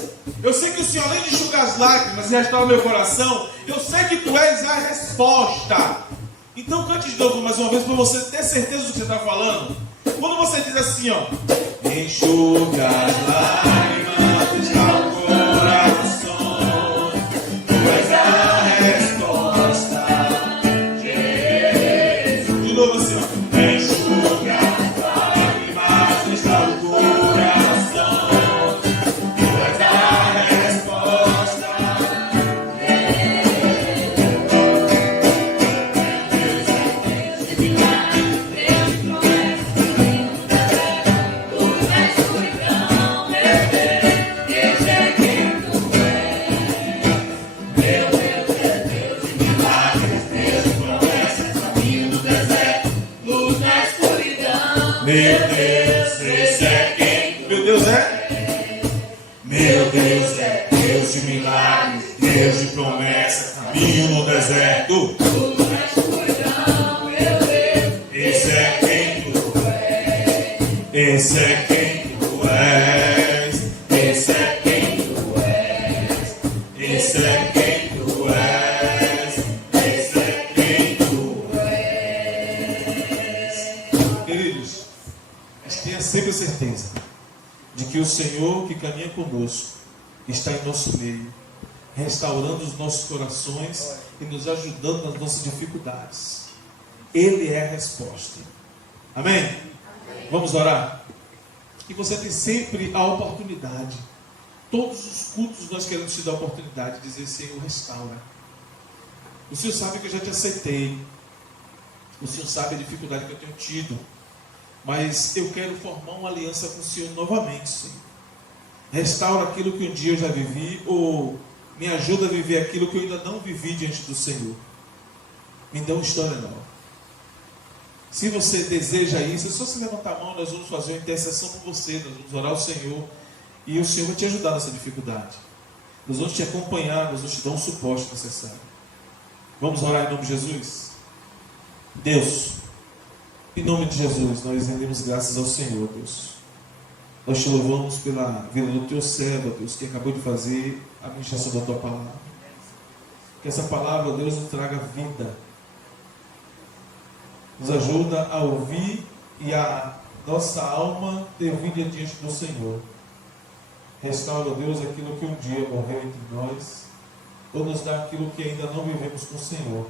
Eu sei que o Senhor, além de enxugar as lágrimas e restaurar o meu coração, eu sei que Tu és a resposta. Então cante de novo mais uma vez para você ter certeza do que você está falando. Quando você diz assim, ó, enxuga as lágrimas, restaura o coração, Tu és a resposta, Jesus. De novo assim, ó, enxuga as lágrimas, restaura o coração, Tu és a resposta, meu Deus, esse é quem? Meu Deus é? Meu Deus é Deus de milagres, Deus de promessas, caminho no deserto. Esse é quem Tu és. Esse é quem tu és. Esse é quem tu és. Esse é quem tu és. Esse é quem tu és. Queridos, mas tenha sempre certeza de que o Senhor que caminha conosco está em nosso meio, restaurando os nossos corações e nos ajudando nas nossas dificuldades. Ele é a resposta. Amém? Vamos orar? E você tem sempre a oportunidade. Todos os cultos nós queremos te dar a oportunidade de dizer: Senhor, restaura. O Senhor sabe que eu já te aceitei. O Senhor sabe a dificuldade que eu tenho tido. Mas eu quero formar uma aliança com o Senhor novamente, Senhor. Restaura aquilo que um dia eu já vivi, ou me ajuda a viver aquilo que eu ainda não vivi diante do Senhor. Me dá uma história nova. Se você deseja isso, é só se levantar a mão, nós vamos fazer uma intercessão por você, nós vamos orar ao Senhor, e o Senhor vai te ajudar nessa dificuldade. Nós vamos te acompanhar, nós vamos te dar um suporte necessário. Vamos orar em nome de Jesus? Deus, em nome de Jesus, nós rendemos graças ao Senhor, Deus. Nós te louvamos pela vida do teu servo, Deus, que acabou de fazer a ministração da tua palavra. Que essa palavra, Deus, nos traga vida. Nos ajuda a ouvir e a nossa alma ter vida diante do Senhor. Restaura, Deus, aquilo que um dia morreu entre nós, ou nos dá aquilo que ainda não vivemos com o Senhor.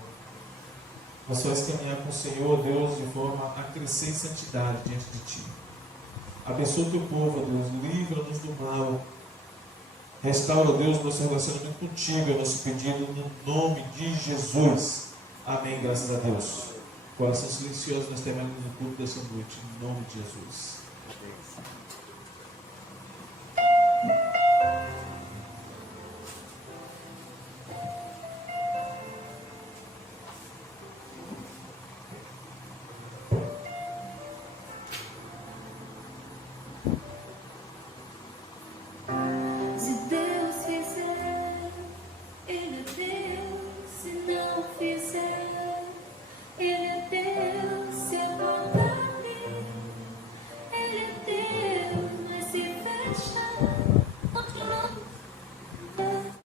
Nós vamos caminhar com o Senhor, Deus, de forma a crescer em santidade diante de Ti. Abençoa o Teu povo, Deus, livra-nos do mal. Restaura, Deus, nosso relacionamento contigo, é nosso pedido no nome de Jesus. Amém, graças a Deus. Coração silencioso, nós terminamos o culto dessa noite, em nome de Jesus.